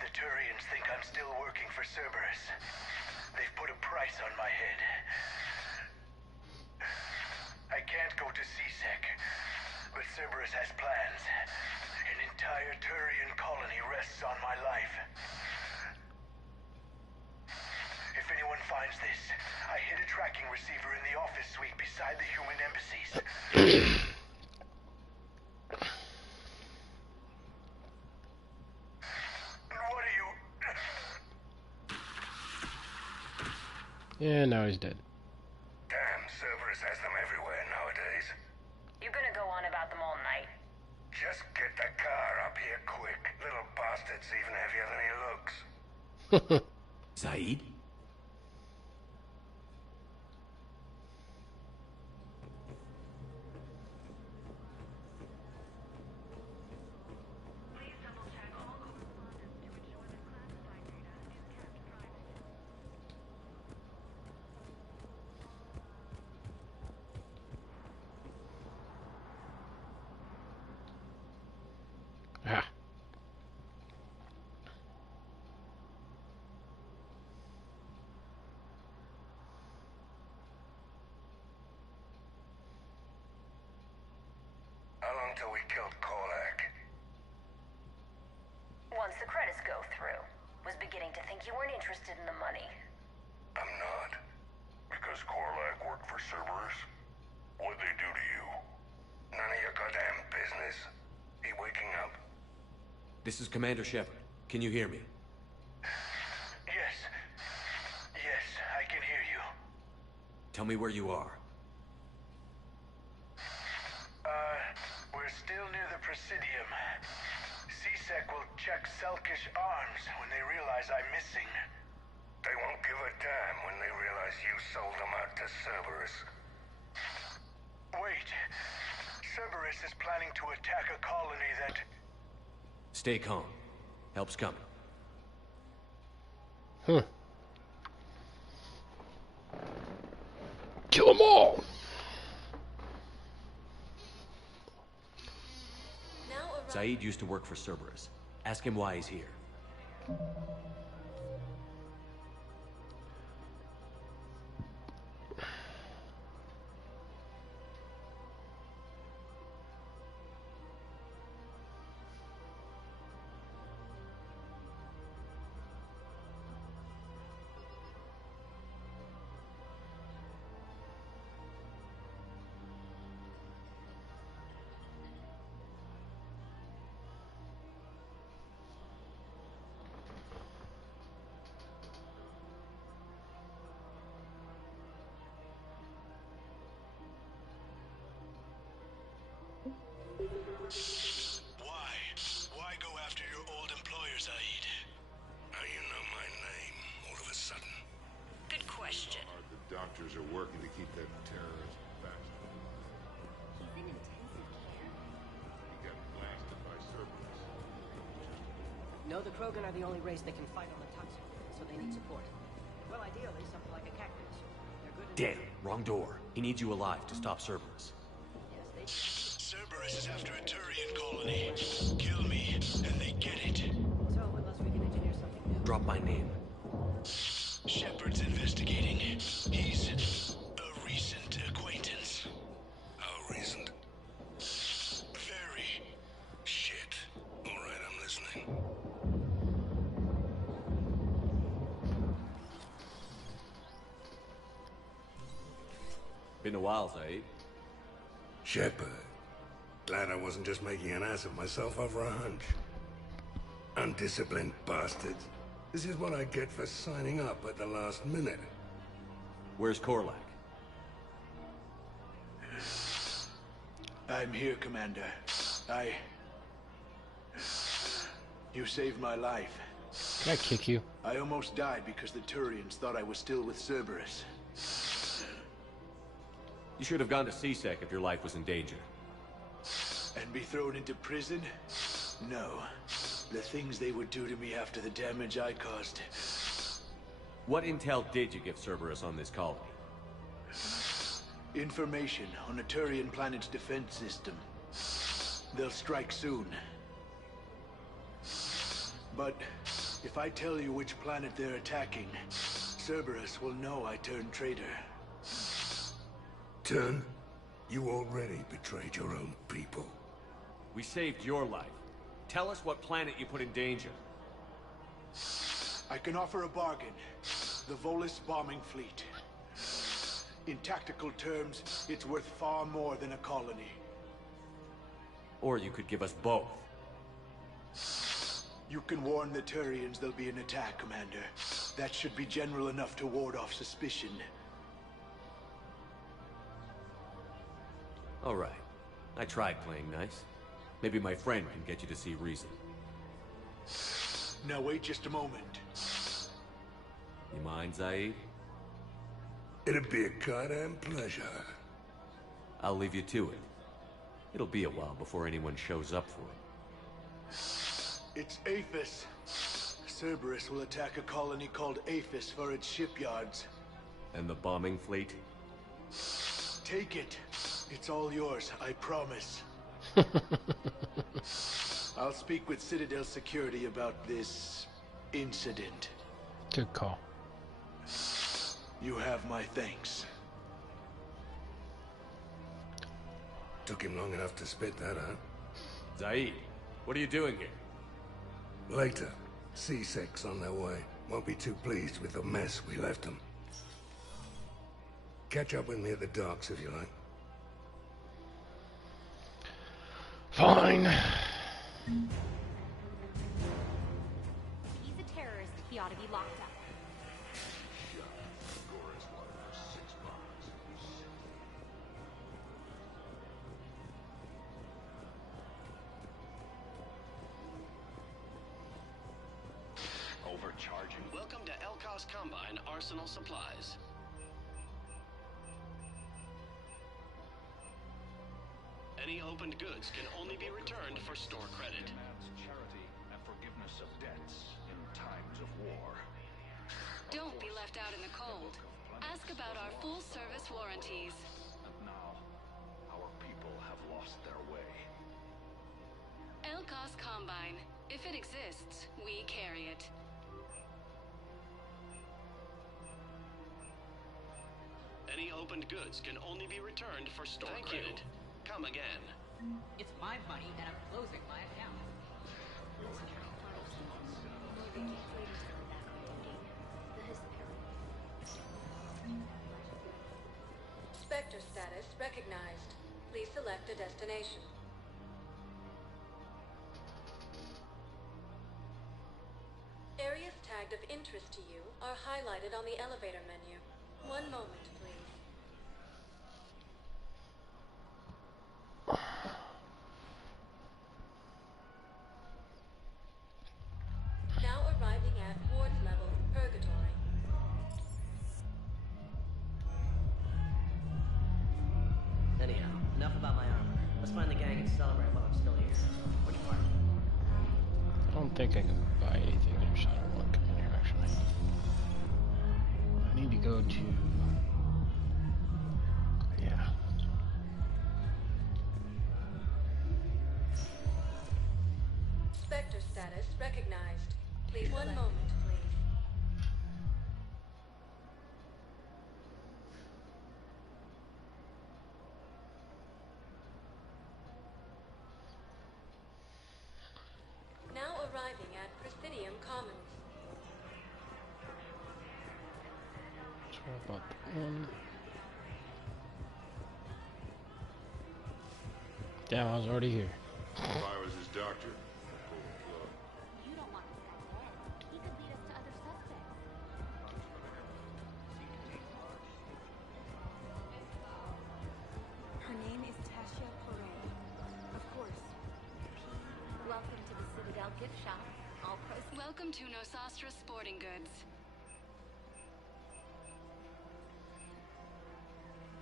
The Turians think I'm still working for Cerberus. They've put a price on my head. I can't go to CSEC, but Cerberus has plans. An entire Turian colony rests on my life. If anyone finds this, I hid a tracking receiver in the office suite beside the human embassies. What are you... Yeah, now he's dead. Damn, Cerberus has them everywhere nowadays. You're gonna go on about them all night. Just get the car up here quick. Little bastard's even heavier than he looks. Saeed? Ah. How long till we killed Korlak? Once the credits go through. Was beginning to think you weren't interested in the money. I'm not. Because Korlak worked for Cerberus? What'd they do to you? None of your goddamn business. He waking up? This is Commander Shepard. Can you hear me? Yes. Yes, I can hear you. Tell me where you are. We're still near the Presidium. CSEC will check Selkish arms when they realize I'm missing. They won't give a damn when they realize you sold them out to Cerberus. Wait. Cerberus is planning to attack a colony that... Stay calm. Help's coming. Huh. Kill them all! Saeed used to work for Cerberus. Ask him why he's here. Why go after your old employer, Saeed? Now you know my name, all of a sudden. Good question. The doctors are working to keep that terrorist bastard. He's in intensive care. He got blasted by Cerberus. No, the Krogan are the only race that can fight on the toxic, so they need support. Well, ideally, something like a cactus. They're good at... Damn, wrong door. He needs you alive to stop Cerberus. Cerberus is after a Turian colony. Kill me, and they get it. So, unless we can engineer something new... Drop my name. Shepard's investigating. He's a recent acquaintance. How recent? Very. Shit. All right, I'm listening. Been a while, Saeed. Shepard. Glad I wasn't just making an ass of myself over a hunch. Undisciplined bastards. This is what I get for signing up at the last minute. Where's Korlak? I'm here, Commander. You saved my life. Can I kick you? I almost died because the Turians thought I was still with Cerberus. You should have gone to CSEC if your life was in danger. And be thrown into prison? No. The things they would do to me after the damage I caused. What intel did you give Cerberus on this colony? Information on a Turian planet's defense system. They'll strike soon. But if I tell you which planet they're attacking, Cerberus will know I turned traitor. Turn? You already betrayed your own people. We saved your life. Tell us what planet you put in danger. I can offer a bargain. The Volus bombing fleet. In tactical terms, it's worth far more than a colony. Or you could give us both. You can warn the Turians there'll be an attack, Commander. That should be general enough to ward off suspicion. All right. I tried playing nice. Maybe my friend can get you to see reason. Now wait just a moment. You mind, Zaid? It'd be a goddamn pleasure. I'll leave you to it. It'll be a while before anyone shows up for it. It's Aphis. Cerberus will attack a colony called Aphis for its shipyards. And the bombing fleet? Take it. It's all yours, I promise. I'll speak with Citadel Security about this incident. Good call. You have my thanks. Took him long enough to spit that out. Zaid, what are you doing here? Later. C6 on their way. Won't be too pleased with the mess we left them. Catch up with me at the docks if you like. Fine. He's a terrorist. He ought to be locked up. Overcharging. Welcome to Elkos Combine Arsenal Supplies. Any opened goods can only be returned for store credit. Demands charity and forgiveness of debts in times of war. Don't be left out in the cold. Ask about our full-service warranties. And now, our people have lost their way. Elkos Combine. If it exists, we carry it. Any opened goods can only be returned for store credit. Come again. It's my money, and I'm closing my account. Spectre status recognized. Please select a destination. Areas tagged of interest to you are highlighted on the elevator menu. One moment, please. Now arriving at wards level, Purgatory. Anyhow, enough about my armor. Let's find the gang and celebrate while I'm still here. Which part? I don't think I can buy anything there, so I don't want to come in here actually. I need to go to... yeah. Spectre status recognized. Please one moment, please. Now arriving at Presidium Commons. Sorry about that one. Damn, I was already here. If I was his doctor, I'd pull the plug. You don't want this guy dead. He could lead us to other suspects. Her name is Tasha Poray. Of course. Welcome to the Citadel gift shop. All proceeds. Welcome to Nosastra Sporting Goods.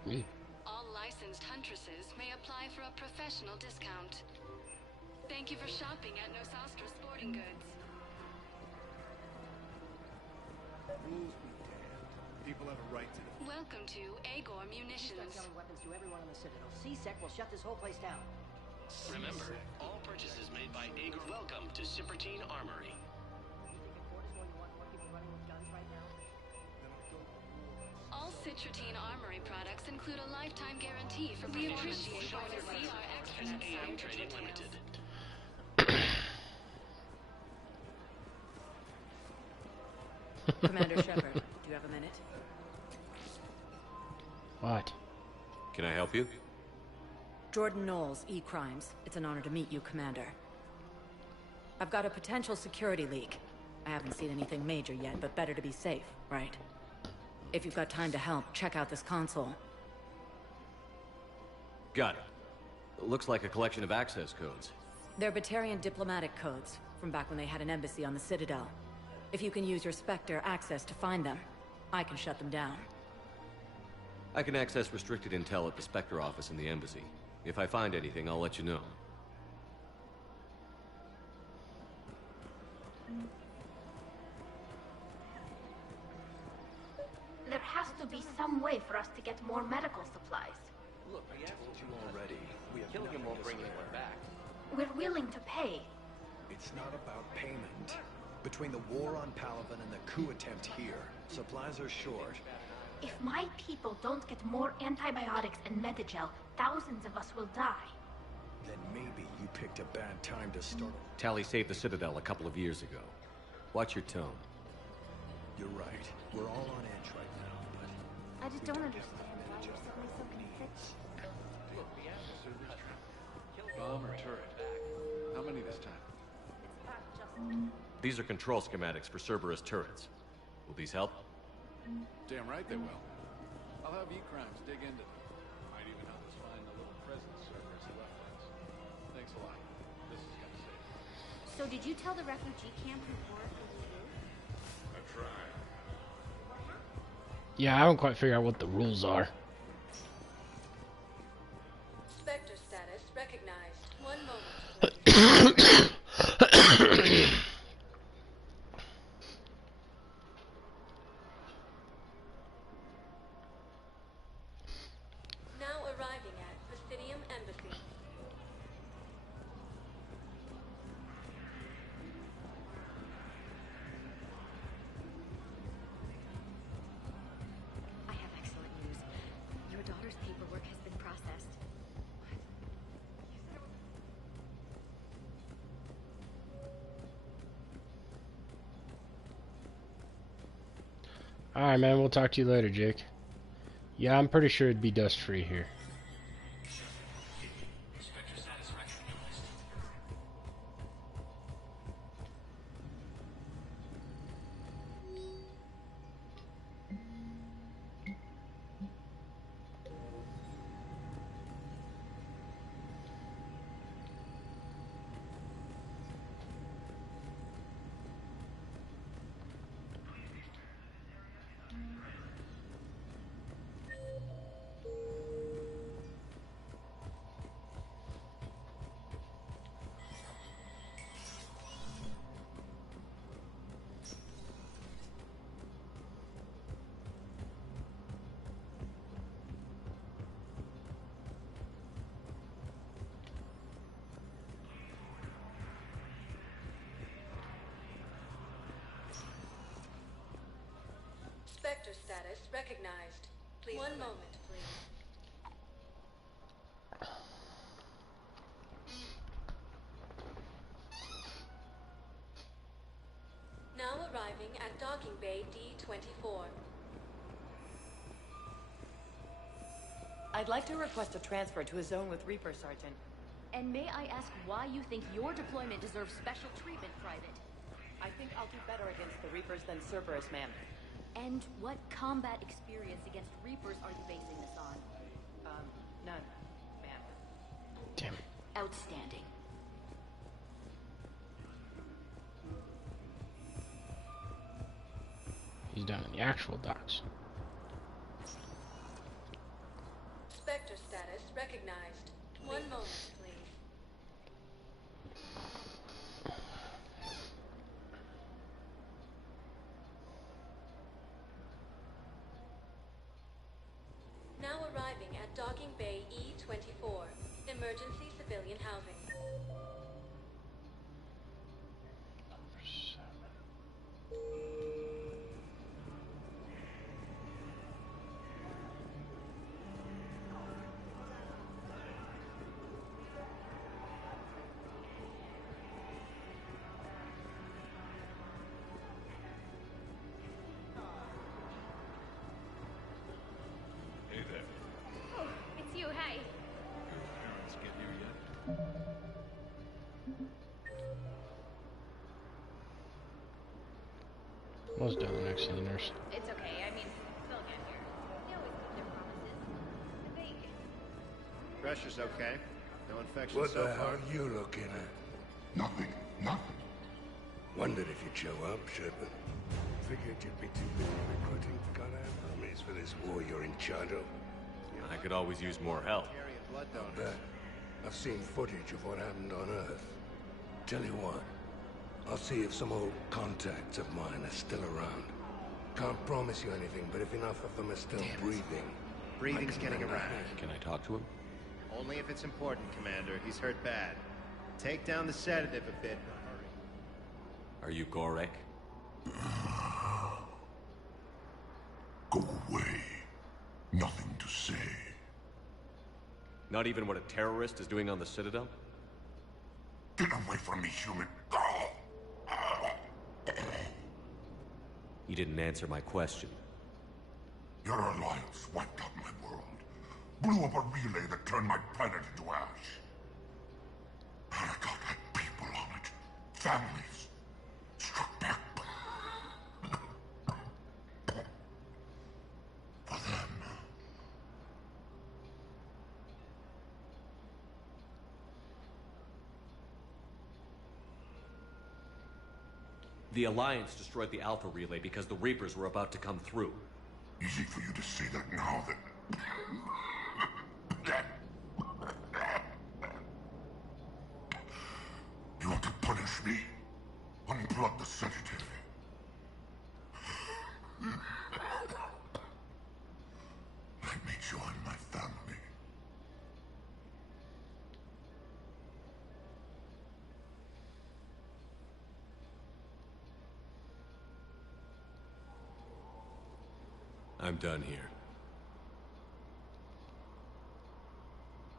Me. All licensed huntresses may apply for a professional discount. Thank you for shopping at Nosastra Sporting Goods. Rules be damned. People have a right to... Welcome to Agor He's Munitions. selling weapons to everyone on the Citadel. C-Sec will shut this whole place down. Remember, all purchases made by Agor welcome to Cipertine Armory. All Citrotine Armory products include a lifetime guarantee for performance. We appreciate your see our excellent AM site for Trading details. Limited. Commander Shepard, do you have a minute? What? Can I help you? Jordan Knowles, E-Crimes. It's an honor to meet you, Commander. I've got a potential security leak. I haven't seen anything major yet, but better to be safe, right? If you've got time to help, check out this console. Got it. Looks like a collection of access codes. They're Batarian diplomatic codes, from back when they had an embassy on the Citadel. If you can use your Spectre access to find them, I can shut them down. I can access restricted intel at the Spectre office in the embassy. If I find anything, I'll let you know. There has to be some way for us to get more medical supplies. Look, I told you already. We have Killing him nothing won't to bring spare. anyone back. We're willing to pay. It's not about payment. Between the war on Palaven and the coup attempt here, supplies are short. If my people don't get more antibiotics and Medigel, thousands of us will die. Then maybe you picked a bad time to start. Tally saved the Citadel a couple of years ago. Watch your tone. You're right. We're all on edge right now, but... I just don't understand why you're suddenly so convinced. Look, the answer this trip. Bomb or turret? How many this time? These are control schematics for Cerberus turrets. Will these help? Damn right they will. I'll have E-Crimes dig into them. Might even help us find the little presents Cerberus left us. Thanks a lot. This is gonna save us. So did you tell the refugee camp who wore it for you? I tried. Yeah, I don't quite figure out what the rules are. Spectre status recognized. 1 moment. Now arriving at Presidium Embassy. I have excellent news. Your daughter's paperwork has been processed. Alright, man, we'll talk to you later, Jake. Yeah, I'm pretty sure it'd be dust-free here. Spectre status recognized. Please 1 moment, please. Now arriving at Docking Bay D-24. I'd like to request a transfer to a zone with Reaper, Sergeant. And may I ask why you think your deployment deserves special treatment, Private? I think I'll do better against the Reapers than Cerberus, ma'am. And what combat experience against Reapers are you basing this on? None, ma'am. Damn it. Outstanding. He's down in the actual docks. recognized. One moment, please. Now arriving at Docking Bay E24, emergency civilian housing. Hey there. Oh, it's you, hey. Your parents get here yet? Almost done next to the nurse. It's okay, I mean, they'll get here. They always keep their promises. They... Pressure's okay. No infection What so the hell far. are you looking at? Nothing. Nothing. Wondered if you'd show up, Shepard. Figured you'd be too busy recruiting goddamn armies for this war you're in charge of. I could always use more help. Carrying blood I donors. bet. I've seen footage of what happened on Earth. Tell you what, I'll see if some old contacts of mine are still around. Can't promise you anything, but if enough of them are still breathing... Breathing's getting around. Can I talk to him? Only if it's important, Commander. He's hurt bad. Take down the sedative a bit in a hurry. Are you Gorek? Go away. Nothing to say. Not even what a terrorist is doing on the Citadel? Get away from me, human. You didn't answer my question. Your alliance wiped out my world. Blew up a relay that turned my planet into ash. Paragon had people on it. Families. Struck back. For them. The Alliance destroyed the Alpha Relay because the Reapers were about to come through. Easy for you to say that now that... You want to punish me? Unplug the sedative. Let me join my family. I'm done here.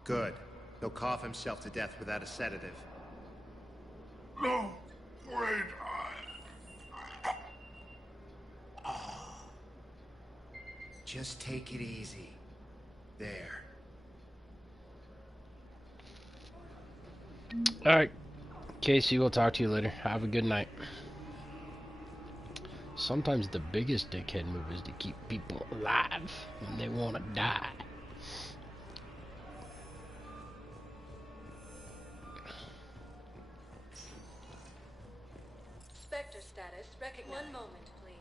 Good. He'll cough himself to death without a sedative. No! Wait! Just take it easy. There. Alright. Casey, we'll talk to you later. Have a good night. Sometimes the biggest dickhead move is to keep people alive when they want to die. Spectre status recognized. One moment, please.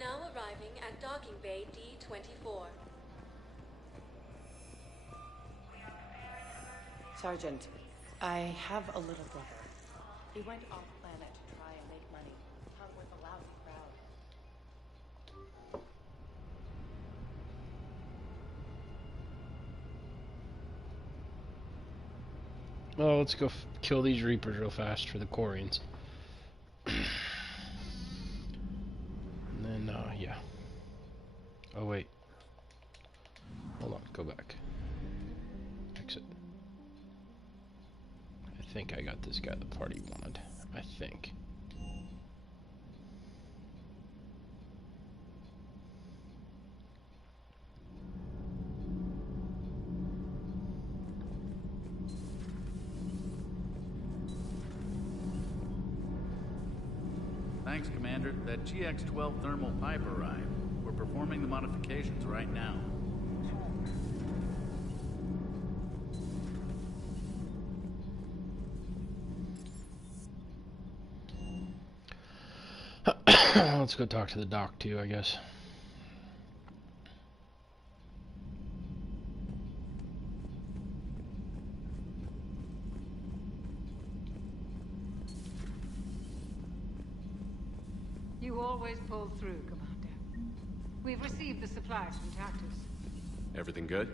Now arriving at Docking Bay D24. Sergeant, I have a little brother. He went off planet to try and make money. Hung with a lousy crowd. Well, let's go kill these Reapers real fast for the Quarians. And then, yeah. Oh, wait. Hold on, go back. Exit. I think I got this guy the party wanted. I think. Thanks, Commander. That GX-12 thermal pipe arrived. We're performing the modifications right now. let's go talk to the doc too, I guess. You always pull through, Commander. We've received the supplies from Tactus. Everything good?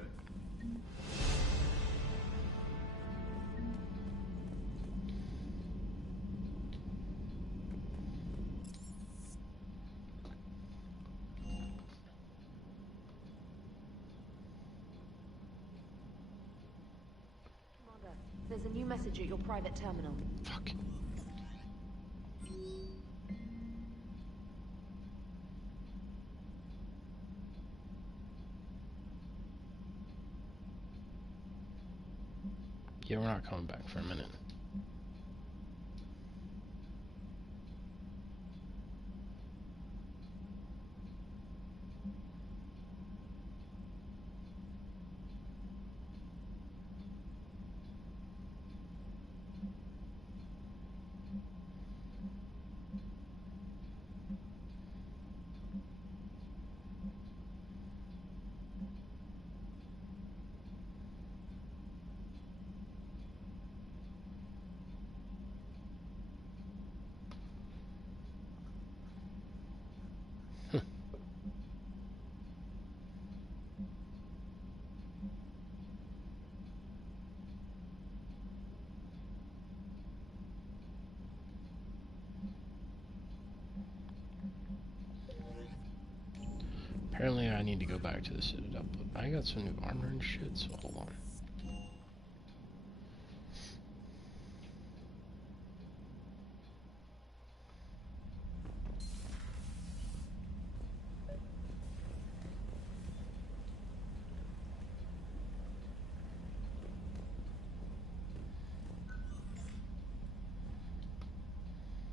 Commander, there's a new message at your private terminal. Fuck. Yeah, we're not coming back for a minute. Apparently I need to go back to the Citadel, but I got some new armor and shit, so hold on.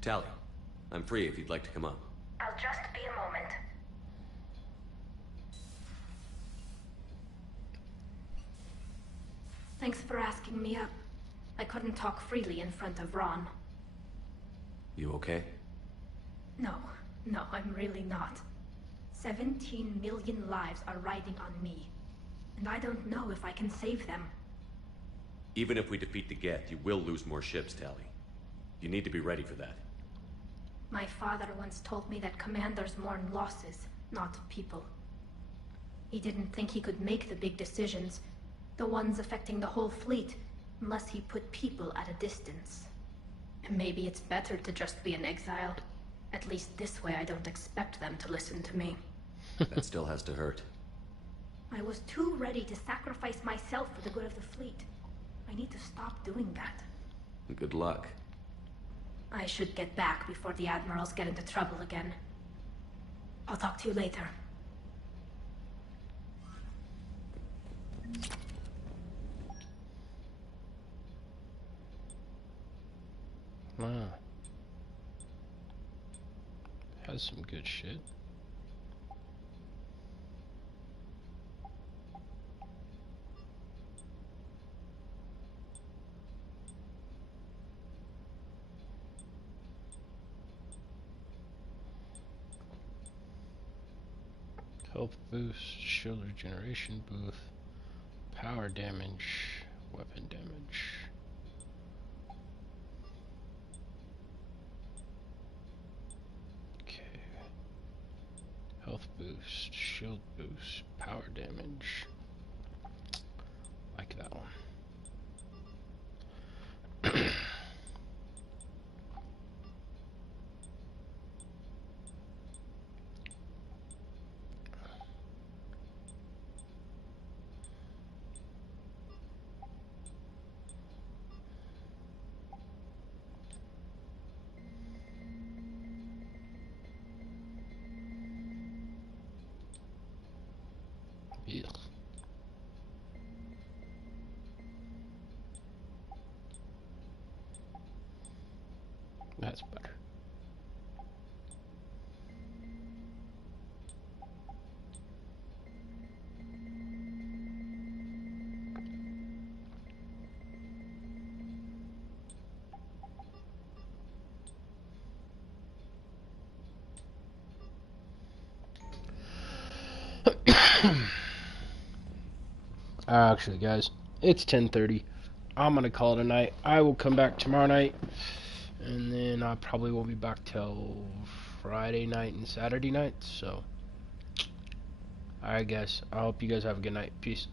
Tally, I'm free if you'd like to come up. I'll just be a moment. Thanks for asking me up. I couldn't talk freely in front of Ron. You okay? No, I'm really not. 17 million lives are riding on me. And I don't know if I can save them. Even if we defeat the Geth, you will lose more ships, Tally. You need to be ready for that. My father once told me that commanders mourn losses, not people. He didn't think he could make the big decisions, the ones affecting the whole fleet, unless he put people at a distance. And maybe it's better to just be an exile. At least this way I don't expect them to listen to me. That still has to hurt. I was too ready to sacrifice myself for the good of the fleet. I need to stop doing that. Good luck. I should get back before the admirals get into trouble again. I'll talk to you later. Wow. Has some good shit. Health boost, shield regeneration boost, power damage, weapon damage. Okay. Health boost, shield boost, power damage. Like that one. Yeah. That's better. Actually, guys, it's 10:30. I'm gonna call it a night. I will come back tomorrow night, and then I probably won't be back till Friday night and Saturday night. So, alright, guys. I hope you guys have a good night. Peace.